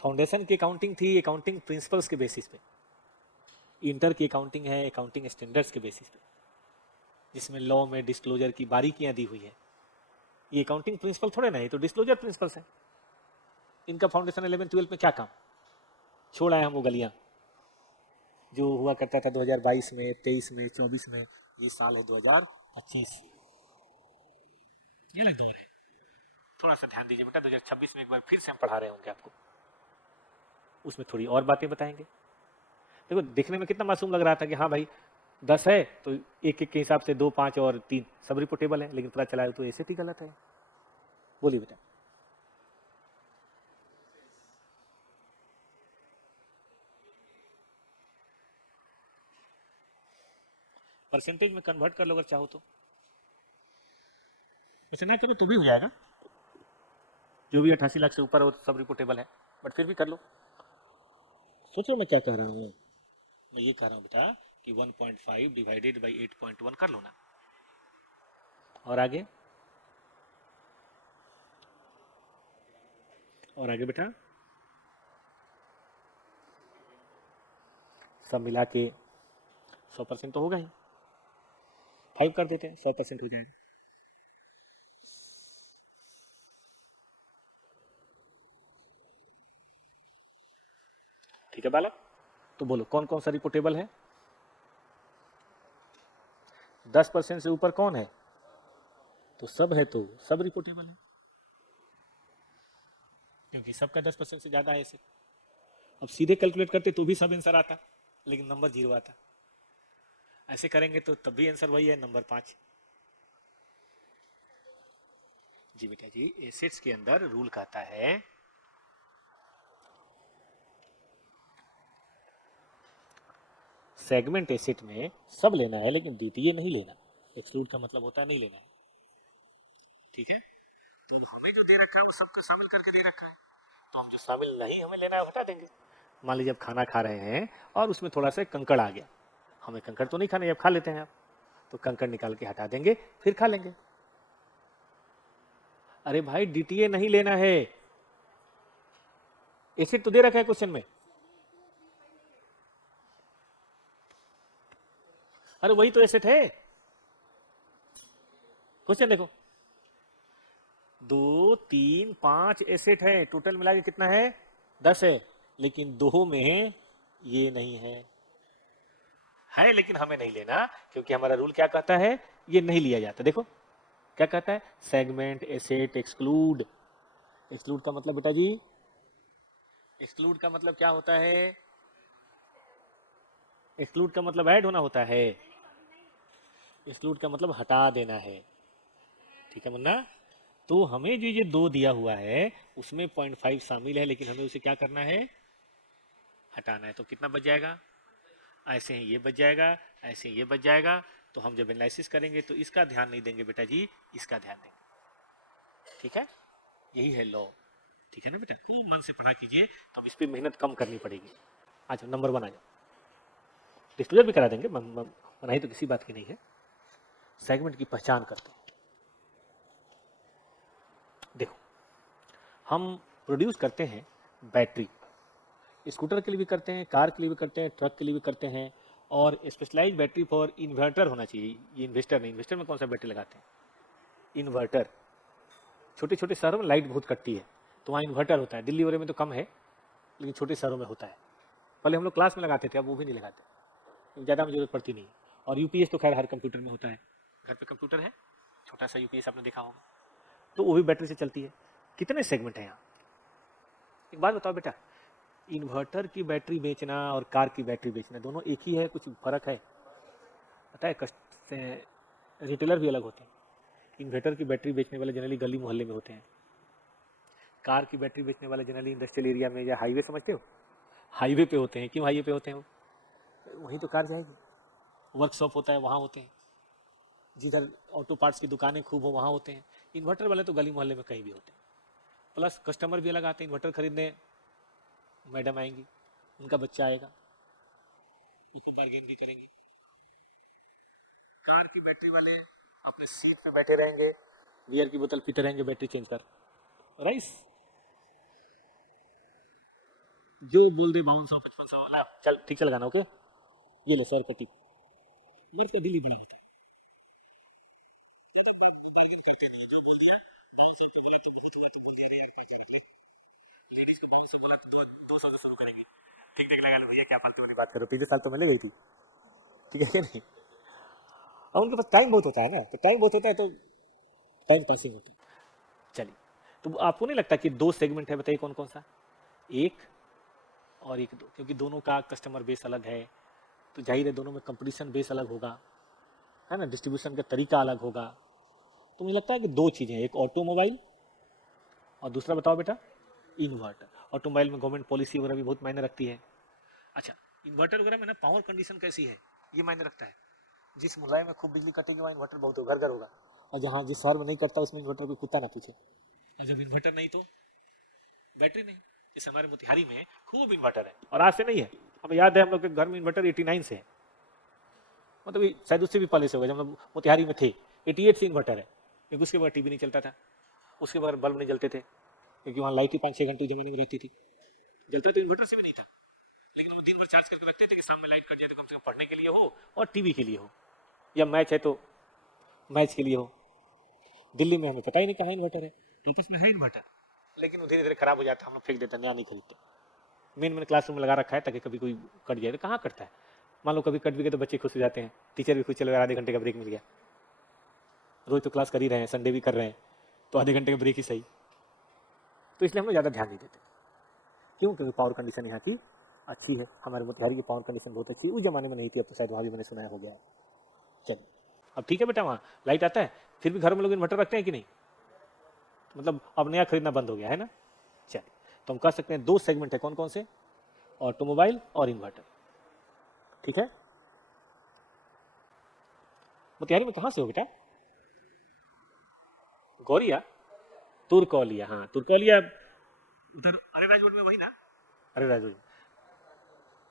फाउंडेशन की अकाउंटिंग थी अकाउंटिंग प्रिंसिपल्स के बेसिस पे, इंटर की अकाउंटिंग है अकाउंटिंग स्टैंडर्ड्स के बेसिस पे, जिसमें लॉ में डिस्क्लोजर की बारीकियां दी हुई है। ये अकाउंटिंग प्रिंसिपल थोड़े ना है, तो डिस्क्लोजर प्रिंसिपल्स हैं। इनका फाउंडेशन 11-12 में क्या काम? छोड़ आए हम वो गलियां जो हुआ करता था 2022 में, 23 में, 24 में। ये साल है 2025, ये अलग दौर है। थोड़ा सा ध्यान दीजिए बेटा, 2026 में एक बार फिर से हम पढ़ा रहे होंगे आपको, उसमें थोड़ी और बातें बताएंगे। देखो दिखने में कितना मासूम लग रहा था कि हाँ भाई 10 है तो एक एक के हिसाब से 2, 5 और 3 सब रिपोर्टेबल है, लेकिन पता चला तो ऐसे ही गलत है। बोलिए बेटा। परसेंटेज में कन्वर्ट कर लो अगर चाहो तो, वैसे ना करो तो भी हो जाएगा। जो भी 88 लाख से ऊपर हो सब रिपोर्टेबल है, बट फिर भी कर लो। सोचो मैं क्या कह रहा हूँ, मैं ये कह रहा हूँ बेटा कि 1.5 डिवाइडेड बाई 8.1 कर लो ना। और आगे, और आगे बेटा सब मिला के 100% तो होगा ही, 5 कर देते हैं 100% हो जाएगा। ठीक है बालक, तो बोलो कौन कौन सा रिपोर्टेबल है? 10% से ऊपर कौन है? तो सब है, तो सब रिपोर्टेबल है, क्योंकि सबका 10% से ज्यादा है ऐसे। अब सीधे कैलकुलेट करते तो भी सब आंसर आता, लेकिन नंबर 0 आता। ऐसे करेंगे तो तब भी आंसर वही है, नंबर 5। जी बेटा जी, एसेट्स के अंदर रूल कहता है सेगमेंट एसेट में सब लेना है लेकिन द्वितीय नहीं लेना। एक्सक्लूड का मतलब होता है नहीं लेना है, ठीक है। तो हमें जो दे रखा है वो सबको शामिल करके दे रखा है, तो हम जो शामिल नहीं हमें लेना है हटा देंगे। मान लीजिए अब खाना खा रहे हैं और उसमें थोड़ा सा कंकड़ आ गया, हमें कंकड़ तो नहीं खाना, अब खा लेते हैं आप, तो कंकड़ निकाल के हटा देंगे, फिर खा लेंगे। अरे भाई डीटीए नहीं लेना है, एसिड तो दे रखा है क्वेश्चन में। अरे वही तो एसेट है, क्वेश्चन देखो, 2 3 5 एसेट है, टोटल मिला के कितना है 10 है, लेकिन 2 में ये नहीं है लेकिन हमें नहीं लेना, क्योंकि हमारा रूल क्या कहता है, ये नहीं लिया जाता। देखो क्या कहता है, सेगमेंट एसेट एक्सक्लूड। एक्सक्लूड का मतलब बेटा जी, एक्सक्लूड का मतलब क्या होता है, एक्सक्लूड का मतलब ऐड होना होता है, एक्सक्लूड का मतलब हटा देना है, ठीक है मुन्ना। तो हमें जो ये 2 दिया हुआ है उसमें 0.5 शामिल है, लेकिन हमें उसे क्या करना है, हटाना है। तो कितना बच जाएगा, ऐसे ही ये बच जाएगा, ऐसे ही ये बच जाएगा। तो हम जब एनालिसिस करेंगे तो इसका ध्यान नहीं देंगे बेटा जी, इसका ध्यान देंगे, ठीक है। यही है लॉ, ठीक है ना बेटा, खूब मन से पढ़ा कीजिए, तो अब इस पर मेहनत कम करनी पड़ेगी। आ जाओ नंबर 1 आ जाओ, डिस्क्लोजर भी करा देंगे, मनाही तो किसी बात की नहीं है। सेगमेंट की पहचान करते हैं। देखो हम प्रोड्यूस करते हैं बैटरी, स्कूटर के लिए भी करते हैं, कार के लिए भी करते हैं, ट्रक के लिए भी करते हैं, और स्पेशलाइज बैटरी फॉर इन्वर्टर होना चाहिए। ये इन्वेस्टर नहीं, इन्वेस्टर में कौन सा बैटरी लगाते हैं, इन्वर्टर। छोटे छोटे शहरों में लाइट बहुत कटती है तो वहाँ इन्वर्टर होता है, दिल्ली वगैरह में तो कम है, लेकिन छोटे शहरों में होता है। पहले हम लोग क्लास में लगाते थे, अब वो भी नहीं लगाते, ज़्यादा में जरूरत पड़ती नहीं। और यूपीएस तो खैर हर कंप्यूटर में होता है, घर पे कंप्यूटर है, छोटा सा यूपीएस आपने देखा होगा, तो वो भी बैटरी से चलती है। कितने सेगमेंट हैं यहाँ, एक बात बताओ बेटा, इन्वर्टर की बैटरी बेचना और कार की बैटरी बेचना दोनों एक ही है, कुछ फर्क है, पता है। रिटेलर भी अलग होते हैं, इन्वर्टर की बैटरी बेचने वाले जनरली गली मोहल्ले में होते हैं, कार की बैटरी बेचने वाले जनरली इंडस्ट्रियल एरिया में या हाईवे, समझते हो, हाईवे पे होते हैं। क्यों हाईवे पे होते हैं, वो वहीं तो कार जाएगी, वर्कशॉप होता है वहाँ होते हैं, जिधर ऑटो पार्ट्स की दुकानें खूब हो वहाँ होते हैं। इन्वर्टर वाले तो गली मोहल्ले में कहीं भी होते हैं। प्लस कस्टमर भी अलग आते हैं इन्वर्टर खरीदने, मैडम आएंगी, उनका बच्चा आएगा, उनको बार्गेन भी करेंगे। कार की बैटरी वाले अपने सीट पे बैठे रहेंगे, बियर की बोतल पीते रहेंगे बैटरी चेंज कर, राइस जो बोल दे 5200 वाला, चल ठीक से लगाना, ओके, ये ले सर का टिप। मर्द का दिल ही बड़ा होता है, करते नहीं, जो बोल दिया 500 को बोला तो बहुत हुआ, तो बोल दिया नहीं यार, लेडीज का 500 बोला तो 200 से शुरू करेंगे, ठीक ठीक लगा लो भैया, क्या फालतू वाली बात करो, पिछले साल तो मैं ले गई थी, ठीक है कि नहीं। और उनके पास टाइम बहुत होता है ना, तो टाइम बहुत होता है तो टाइम पासिंग होता है। चलिए, तो आपको नहीं लगता कि 2 सेगमेंट है, बताइए कौन कौन सा, 1 और 1 2, क्योंकि दोनों का कस्टमर बेस अलग है, तो जाहिर है दोनों में कंपटीशन बेस अलग होगा, है ना, डिस्ट्रीब्यूशन का तरीका अलग होगा। तो मुझे लगता है कि 2 चीज़ें हैं, एक ऑटोमोबाइल और दूसरा बताओ बेटा इन्वर्टर। ऑटोमोबाइल में गवर्नमेंट पॉलिसी वगैरह भी बहुत मायने रखती है। अच्छा, इन्वर्टर वगैरह में ना पावर कंडीशन कैसी है ये मायने रखता है, जिस मुहल्ले में खूब बिजली कटेगी वहाँ इन्वर्टर बहुत घर घर होगा, और जहाँ जिस शहर में नहीं कटता उसमें इन्वर्टर कोई कुत्ता ना पूछे। और जब इन्वर्टर नहीं तो बैटरी नहीं। जैसे हमारे मोतिहारी में खूब इन्वर्टर है, और आज से नहीं है, हमें याद है हम लोग के घर में इन्वर्टर 89 से है, मतलब शायद उससे भी पहले से होगा, जब हम लोग मोतिहारी में थे 88 से इन्वर्टर है, क्योंकि उसके बगैर टीवी नहीं चलता था, उसके बगैर बल्ब नहीं जलते थे, क्योंकि वहाँ लाइट ही 5-6 घंटे जमाने में रहती थी, जलता तो इन्वर्टर से भी नहीं था, लेकिन वो दिन भर चार्ज करके रखते थे कि शाम में लाइट कट जाए तो कम से कम पढ़ने के लिए हो और टीवी के लिए हो, या मैच है तो मैच के लिए हो। दिल्ली में हमें पता ही नहीं कहाँ इन्वर्टर है, कैंपस में है इन्वर्टर, लेकिन वो धीरे धीरे खराब हो जाता है, हम लोग फेंक देते हैं, नया नहीं खरीदते। मेन मैंने क्लासरूम में लगा रखा है ताकि कभी कोई कट जाए तो कहाँ कटता है, मान लो कभी कट भी गए तो बच्चे खुश हो जाते हैं, टीचर भी खुश, चलो आधे घंटे का ब्रेक मिल गया, रोज तो क्लास कर ही रहे हैं, संडे भी कर रहे हैं, तो आधे घंटे का ब्रेक ही सही, तो इसलिए हम लोग ज़्यादा ध्यान नहीं देते। क्यों? क्योंकि पावर कंडीशन यहाँ की अच्छी है, हमारे मोतिहारी की पावर कंडीशन बहुत अच्छी है, उस जमाने में नहीं थी, अब तो शायद वहाँ भी मैंने सुना है हो गया है। चलिए अब ठीक है बेटा, वहाँ लाइट आता है, फिर भी घर में लोग इन्वर्टर रखते हैं कि नहीं? मतलब अब नया खरीदना बंद हो गया है ना। चलिए तो हम कह सकते हैं दो सेगमेंट है, कौन कौन से? ऑटोमोबाइल और इन्वर्टर। ठीक है, मोतिहारी में कहाँ से हो बेटा? गौरिया, तुरकौलिया, हाँ तुरकौलिया उधर अरेराज रोड में, वही ना? अरेराज रोड,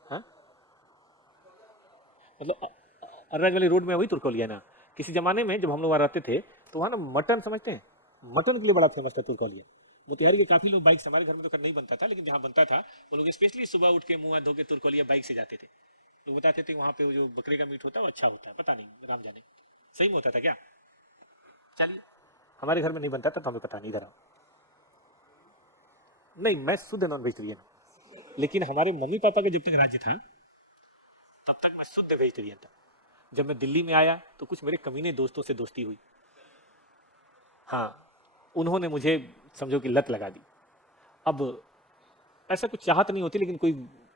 हाँ मतलब अरेराज वाली रोड में वही तुरकौलिया ना। किसी जमाने में जब हम लोग वहाँ रहते थे तो वहाँ ना मटन, समझते हैं, मटन के लिए बड़ा फेमस था तुरकौलिया। मोतिहारी के काफी लोग बाइक से, हमारे घर में तो खैर नहीं बनता था, लेकिन जहाँ बनता था वो लोग स्पेशली सुबह उठ के मुंह हाथ धो के तुरकौलिया बाइक से जाते थे। लोग बताते थे वहाँ पे वो जो बकरे का मीट होता है वो अच्छा होता है, पता नहीं, राम जाने सही में होता था क्या। चलिए हमारे घर में नहीं बनता था तो हमें पता नहीं, इधर आओ। नहीं, मैं शुद्ध नॉन वेजिटेरियन हूँ, लेकिन हमारे मम्मी पापा का जब तक राज्य था तब तक मैं शुद्ध वेजिटेरियन था। जब मैं दिल्ली में आया तो कुछ मेरे कमीने दोस्तों से दोस्ती हुई, हाँ उन्होंने मुझे समझो कि लत लगा दी। अब ऐसा कुछ चाहत नहीं होती, लेकिन कोई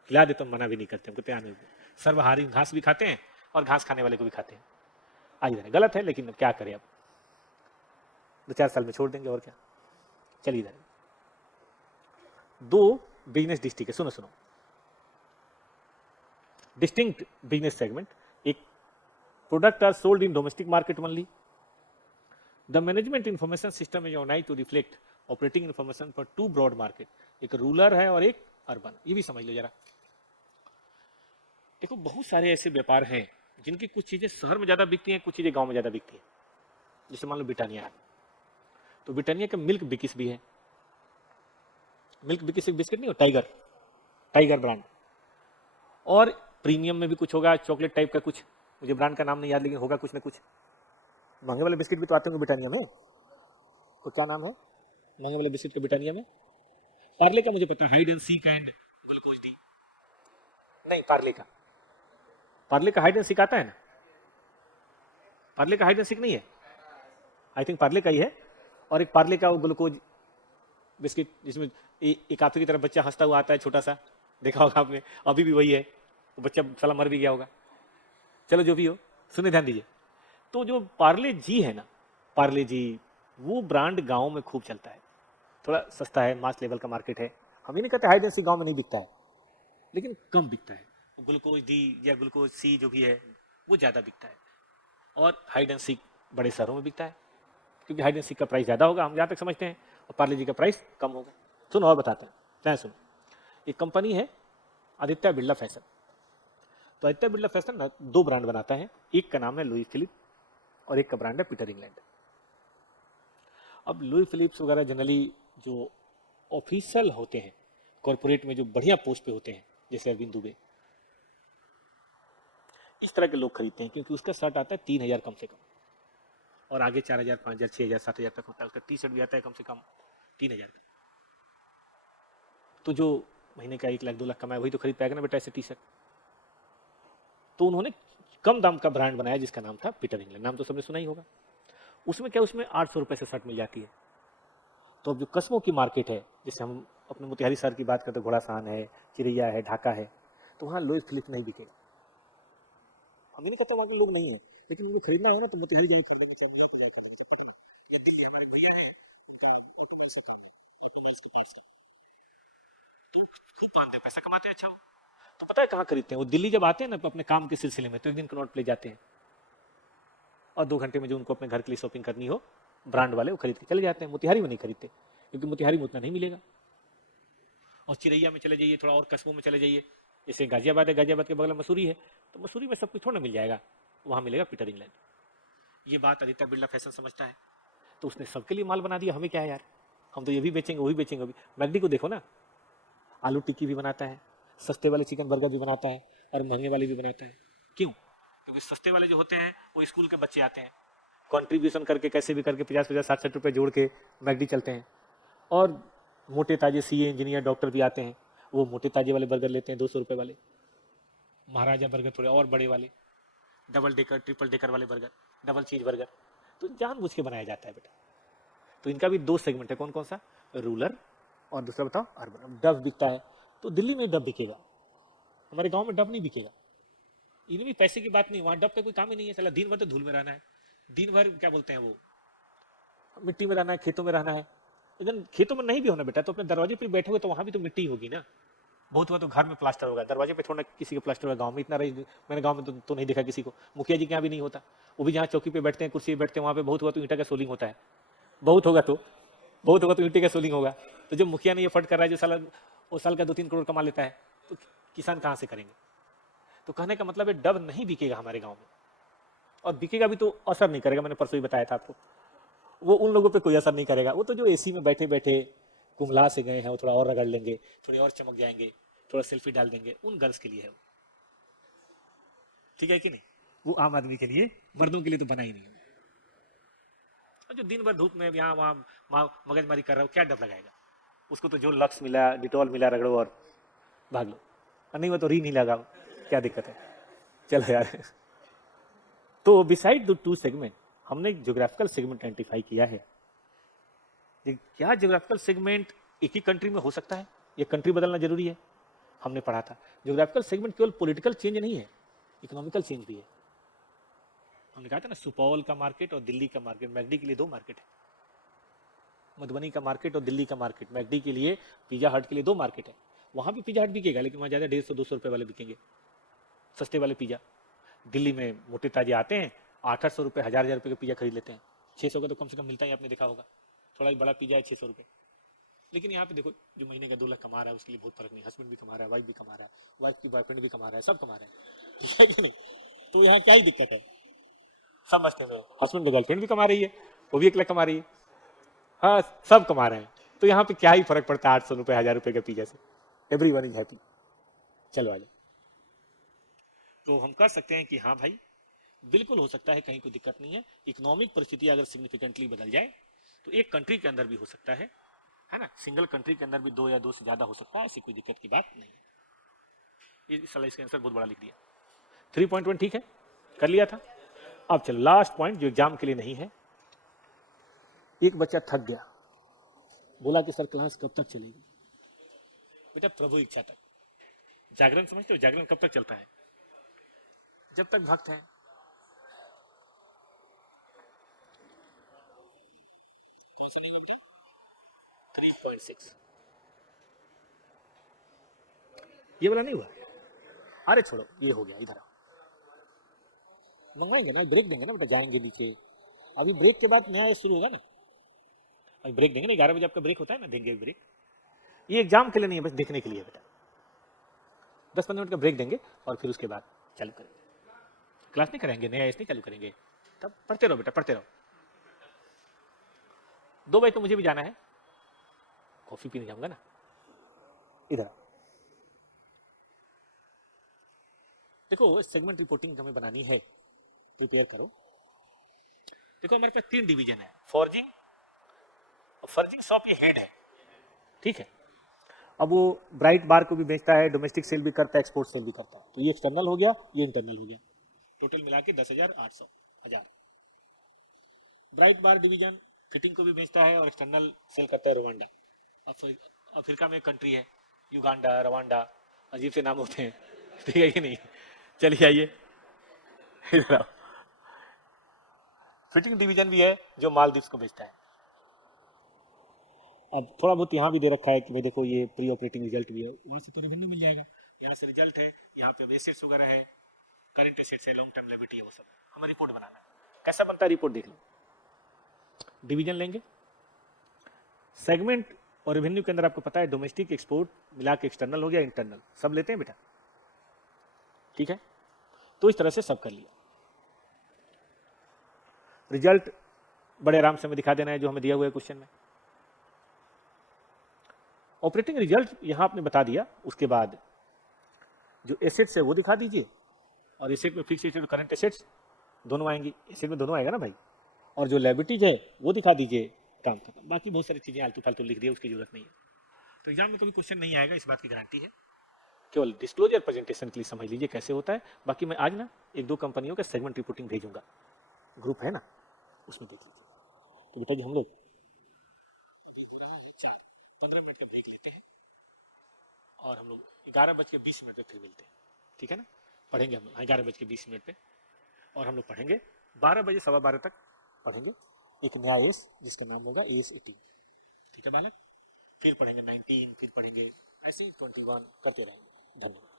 खिला दे तो मना भी नहीं करते, हमको प्यार नहीं। सर्वहारी, घास भी खाते हैं और घास खाने वाले को भी खाते हैं। आइए, गलत है लेकिन क्या करें, अब 2-4 साल में छोड़ देंगे और क्या। चलिए इधर दो बिजनेस डिस्ट्रिक्ट है, सुनो सुनो, डिस्टिंक्ट बिजनेस सेगमेंट। एक, product are sold in domestic market only, the management information system is organised to reflect operating information for two broad market, एक रूरल है और एक अर्बन। ये भी समझ लो जरा। देखो बहुत सारे ऐसे व्यापार हैं जिनकी कुछ चीजें शहर में ज्यादा बिकती हैं, कुछ चीजें गांव में ज्यादा बिकती हैं। जैसे मान लो ब्रिटानिया है, तो ब्रिटानिया का मिल्क बिकिस भी है। मिल्क बिकिस एक बिस्किट नहीं हो, टाइगर, टाइगर ब्रांड। और प्रीमियम में भी कुछ होगा, चॉकलेट टाइप का कुछ, मुझे ब्रांड का नाम नहीं याद, लेकिन होगा कुछ ना कुछ। महंगे वाले बिस्किट भी तो आते होंगे ब्रिटानिया में, तो क्या नाम है महंगे वाले बिस्किट के ब्रिटानिया में? पार्ले का मुझे पता, hide and seek and glucose D. नहीं, पार्ले का हाइड एंड सीक आता है ना, पार्ले का हाइड एंड सीक नहीं है, आई थिंक पार्ले का ही है। और एक पार्ले का वो ग्लूकोज बिस्किट जिसमें एक आपकी तरफ बच्चा हंसता हुआ आता है, छोटा सा, देखा होगा आपने, अभी भी वही है, वो बच्चा साला मर भी गया होगा। चलो जो भी हो, सुने ध्यान दीजिए। तो जो पार्ले जी है ना, पार्ले जी, वो ब्रांड गांव में खूब चलता है, थोड़ा सस्ता है, मास लेवल का मार्केट है। हम ये नहीं कहते हाइड एंड सीक गांव में नहीं बिकता है, लेकिन कम बिकता है। ग्लूकोज डी या ग्लूकोज सी जो भी है वो ज़्यादा बिकता है, और हाइड एंड सीक बड़े शहरों में बिकता है, क्योंकि हाइड एंड सीक का प्राइस ज़्यादा होगा, हम जहाँ तक समझते हैं, और पार्ले जी का प्राइस कम होगा। सुनो और बताते हैं, क्या सुनो। एक कंपनी है आदित्य बिरला फैशन, तो आदित्य बिरला फैशन ना 2 ब्रांड बनाता है, एक का नाम है लुई फिलिप और एक का ब्रांड है पीटर इंग्लैंड। अब लुई फिलिप्स वगैरह जनरली जो ऑफिशियल होते हैं कॉर्पोरेट में, जो बढ़िया पोस्ट पे होते हैं, जैसे अरविंद दुबे, इस तरह के लोग खरीदते हैं, क्योंकि उसका शर्ट आता है 3,000 कम से कम, और आगे 4,000, 5,000, 6,000, 7,000 तक होता है। उसका टी शर्ट भी आता है कम से कम 3,000 का। तो जो महीने का 1 लाख 2 लाख कमाए वही तो खरीद पाएगा ना बेटा ऐसे टी शर्ट। तो उन्होंने कम दाम का ब्रांड बनाया जिसका नाम था पीटर इंग्लैंड, नाम तो सबने सुना ही होगा। उसमें क्या, उसमें 800 रुपए से शर्ट मिल जाती है। तो अब जो कस्मों की मार्केट है, जैसे हम अपने मोतिहारी शहर की बात करते हैं, घोड़ासान है, चिरैया है, ढाका है, तो वहाँ लुई फिलिप नहीं बिकेगा। हम ये नहीं कहते वहाँ के लोग नहीं है, लेकिन उनको खरीदना है ना तो मोतिहारी जाके खरीदेंगे, हमारे भैया है, तो खूब पाते हैं, पैसा कमाते हैं, अच्छा हो। तो पता है कहाँ खरीदते हैं वो? दिल्ली जब आते हैं ना तो अपने काम के सिलसिले में, तो एक दिन कनॉट प्ले जाते हैं, और 2 घंटे में जो उनको अपने घर के लिए शॉपिंग करनी हो, ब्रांड वाले वो खरीद के चले जाते हैं। मोतिहारी में नहीं खरीदते, क्योंकि मोतिहारी में उतना नहीं मिलेगा। और चिरैया में चले जाइए, थोड़ा और कस्बों में चले जाइए, जैसे गाजियाबाद है, गाजियाबाद के बगल में मसूरी है, तो मसूरी में सब कुछ थोड़ा मिल जाएगा, वहाँ मिलेगा पीटर इंग्लैंड। ये बात आदित्य बिरला फैशन समझता है, तो उसने सबके लिए माल बना दिया। हमें क्या है यार, हम तो ये भी बेचेंगे, वो भी बेचेंगे। अभी मैगडी को देखो ना, आलू टिक्की भी बनाता है, सस्ते वाले चिकन बर्गर भी बनाता है, और महंगे वाले भी बनाता है। क्यों? क्योंकि सस्ते वाले जो होते हैं वो स्कूल के बच्चे आते हैं, कंट्रीब्यूशन करके कैसे भी करके 50-50, 60-60 रुपए जोड़ के मैगडी चलते हैं। और मोटे ताजे सीए, इंजीनियर, डॉक्टर भी आते हैं, वो मोटे ताजे वाले बर्गर लेते हैं, 200 रुपए वाले। महाराजा बर्गर थोड़े और बड़े वाले, डबल डेकर, ट्रिपल डेकर वाले बर्गर, डबल चीज बर्गर, तो जानबूझ के बनाया जाता है बेटा। तो इनका भी 2 सेगमेंट है, कौन कौन सा? रूरल और दूसरा बताओ अर्बन। डव बिकता है, तो दिल्ली में डब बिकेगा, हमारे गांव में डब नहीं बिकेगा। इन्हें भी पैसे की बात नहीं, वहां डब का कोई काम ही नहीं है, चला दिन भर तो धूल में रहना है, दिन भर क्या बोलते हैं वो मिट्टी में रहना है, खेतों में रहना है। लेकिन खेतों में नहीं भी होना बेटा, तो अपने दरवाजे पे बैठोगे तो वहां भी तो मिट्टी होगी ना। बहुत हुआ तो घर में प्लास्टर होगा, दरवाजे पे थोड़ा किसी का प्लास्टर होगा। गांव में इतना रही, मैंने गांव में तो नहीं देखा किसी को, मुखिया जी के यहाँ भी नहीं होता। वो भी जहाँ चौकी पे बैठते हैं, कुर्सी पे बैठते हैं, वहां पे बहुत हुआ तो ईंटा का सोलिंग होता है, बहुत होगा तो ईंटे का सोलिंग होगा। तो जो मुखिया ने ये फट कर रहा है, जो साल वो साल का 2-3 करोड़ कमा लेता है, तो किसान कहाँ से करेंगे। तो कहने का मतलब है डब नहीं बिकेगा हमारे गाँव में, और बिकेगा भी तो असर नहीं करेगा। मैंने परसों ही बताया था आपको, वो उन लोगों पे कोई असर नहीं करेगा। वो तो जो एसी में बैठे बैठे कुमला से गए हैं, वो थोड़ा और रगड़ लेंगे, थोड़े और चमक जाएंगे, थोड़ा सेल्फी डाल देंगे, उन गर्ल्स के लिए है वो। ठीक है कि नहीं, वो आम आदमी के लिए, मर्दों के लिए तो बना ही नहीं है। और जो दिन भर धूप में यहाँ वहाँ मगजमारी कर रहा हो, क्या डर लगाएगा उसको। तो जो लक्स मिला, डिटॉल मिला, रगड़ो और भाग लो, और नहीं वो तो री नहीं लगाओ, क्या दिक्कत है। चलो यार, तो बिसाइड द टू सेगमेंट हमने एक ज्योग्राफिकल सेगमेंट आइडेंटिफाई किया है। क्या ज्योग्राफिकल सेगमेंट एक ही कंट्री में हो सकता है, ये कंट्री बदलना जरूरी है। हमने पढ़ा था ज्योग्राफिकल सेगमेंट केवल पॉलिटिकल चेंज नहीं है, इकोनॉमिकल चेंज भी है। हमने कहा था ना, सुपौल का मार्केट और दिल्ली का मार्केट, मैगडी के लिए 2 मार्केट है। मधुबनी का मार्केट और दिल्ली का मार्केट, मैगडी के लिए, पिज्जा हट के लिए 2 मार्केट है। वहां भी पिज्जा हट बिकेगा, लेकिन वहां ज्यादा 150-200 रुपए वाले बिकेंगे, सस्ते वाले पिज्जा। दिल्ली में मोटे ताजे आते हैं, 800 रुपए, 1000 रुपए का पिज्जा खरीद लेते हैं। 600 का तो कम से कम मिलता ही, आपने देखा होगा। थोड़ा बड़ा पिज्जा है 600 रुपए। लेकिन यहाँ पे देखो, जो महीने का 2 लाख कमा रहा है उसके लिए बहुत फर्क नहीं, हस्बैंड भी कमा रहा है, वाइफ भी कमा रहा है, वाइफ की बॉयफ्रेंड भी कमा रहा है, सब कमा रहे हैं, ठीक है कि नहीं। तो यहाँ क्या ही दिक्कत है, समझते हो। हस्बैंड गर्लफ्रेंड भी कमा रही है, वो भी 1 लाख कमा रही है, हाँ सब कमा रहे हैं। तो यहाँ पे क्या ही फर्क पड़ता है 800 रुपए 1000 रुपए के पिज्जा से, एवरीवन इज हैप्पी। चलो आगे, तो हम कह सकते हैं कि हाँ भाई, बिल्कुल हो सकता है, कहीं कोई दिक्कत नहीं है। इकोनॉमिक परिस्थिति अगर सिग्निफिकेंटली बदल जाए तो एक कंट्री के अंदर भी हो सकता है ना, सिंगल कंट्री के अंदर भी 2 या 2 से ज्यादा हो सकता है, ऐसी कोई दिक्कत की बात नहीं है। इस साल इसका आंसर बहुत बड़ा लिख दिया। 3.1 ठीक है, कर लिया था। अब चलो लास्ट पॉइंट जो एग्जाम के लिए नहीं है। एक बच्चा थक गया, बोला कि सर क्लास कब तक चलेगी। बेटा प्रभु इच्छा तक। जागरण समझते हो, जागरण कब तक चलता है, जब तक भक्त है। कौन सा नहीं बोलते, 3.6 ये वाला नहीं हुआ। अरे छोड़ो, ये हो गया, इधर आओ, मंगवाएंगे ना, ब्रेक देंगे ना बेटा, जाएंगे नीचे। अभी ब्रेक के बाद नया शुरू होगा ना, अभी ब्रेक देंगे ना, 11 बजे आपका ब्रेक होता है ना, देंगे ब्रेक। ये एग्जाम के लिए नहीं है, बस देखने के लिए बेटा। 10-15 मिनट का ब्रेक देंगे और फिर उसके बाद चालू करेंगे। क्लास नहीं करेंगे, नया नहीं चालू करेंगे, तब पढ़ते रहो बेटा, पढ़ते रहो। 2 बजे तो मुझे भी जाना है, कॉफी पीने जाऊंगा ना। इधर देखो, सेगमेंट रिपोर्टिंग हमें बनानी है, प्रिपेयर करो। देखो हमारे पास 3 डिवीजन है, फॉर्जिंग, फर्जिंग शॉप ये हेड है, ठीक है। अब वो ब्राइट बार को भी बेचता है, डोमेस्टिक सेल भी करता है, एक्सपोर्ट सेल भी करता है। तो ये एक्सटर्नल हो गया, ये इंटरनल हो गया, टोटल मिला के 10,800 ब्राइट बार डिवीजन फिटिंग को भी बेचता है और एक्सटर्नल सेल करता है रवांडा। अफ्रीका में एक कंट्री है, युगांडा, रवांडा, अजीब से नाम होते हैं, ठीक है कि नहीं। चलिए आइए, इधर आओ। फिटिंग डिवीजन भी है जो मालदीव्स को बेचता है। अब थोड़ा बहुत यहाँ भी दे रखा है कि भाई देखो ये प्री ऑपरेटिंग रिजल्ट भी है, वहाँ से तो रेवेन्यू मिल जाएगा, यहाँ से रिजल्ट है, यहाँ पे अब एसेट्स वगैरह है, करंट एसेट्स है, लॉन्ग टर्म लायबिलिटी है, वो सब हमें रिपोर्ट बनाना है। कैसा बनता है रिपोर्ट देख लो, डिवीजन लेंगे, सेगमेंट और रेवेन्यू के अंदर आपको पता है डोमेस्टिक एक्सपोर्ट मिला के एक्सटर्नल हो गया, इंटरनल सब लेते हैं बेटा, ठीक है। तो इस तरह से सब कर लिया। रिजल्ट बड़े आराम से हमें दिखा देना है जो हमें दिया हुआ है क्वेश्चन में। ऑपरेटिंग रिजल्ट यहां आपने बता दिया, उसके बाद जो एसेट्स है वो दिखा दीजिए, और एसेट में फिक्स एसेट और करंट एसेट्स दोनों आएंगी, एसेट में दोनों आएगा ना भाई, और जो लायबिलिटीज है वो दिखा दीजिए, काम खत्म। बाकी बहुत सारी चीजें आलतू फालतू लिख दिए, उसकी जरूरत नहीं है। तो एग्जाम में कभी क्वेश्चन नहीं आएगा, इस बात की गारंटी है। केवल डिस्क्लोजर प्रेजेंटेशन के लिए समझ लीजिए कैसे होता है। बाकी मैं आज ना 1-2 कंपनियों का सेगमेंट रिपोर्टिंग भेजूंगा, ग्रुप है ना, उसमें देख लीजिए। तो बेटा जी हम लोग अभी हो रहा है 4, 15 मिनट का ब्रेक लेते हैं और हम लोग 11:20 पे फिर मिलते हैं, ठीक है ना। पढ़ेंगे हम 11:20 पे, और हम लोग पढ़ेंगे 12 बजे 12:15 तक पढ़ेंगे एक नया एस जिसका नाम होगा एस 18, ठीक है बालक। फिर पढ़ेंगे 19, फिर पढ़ेंगे ऐसे ही 21 करते रहेंगे। धन्यवाद।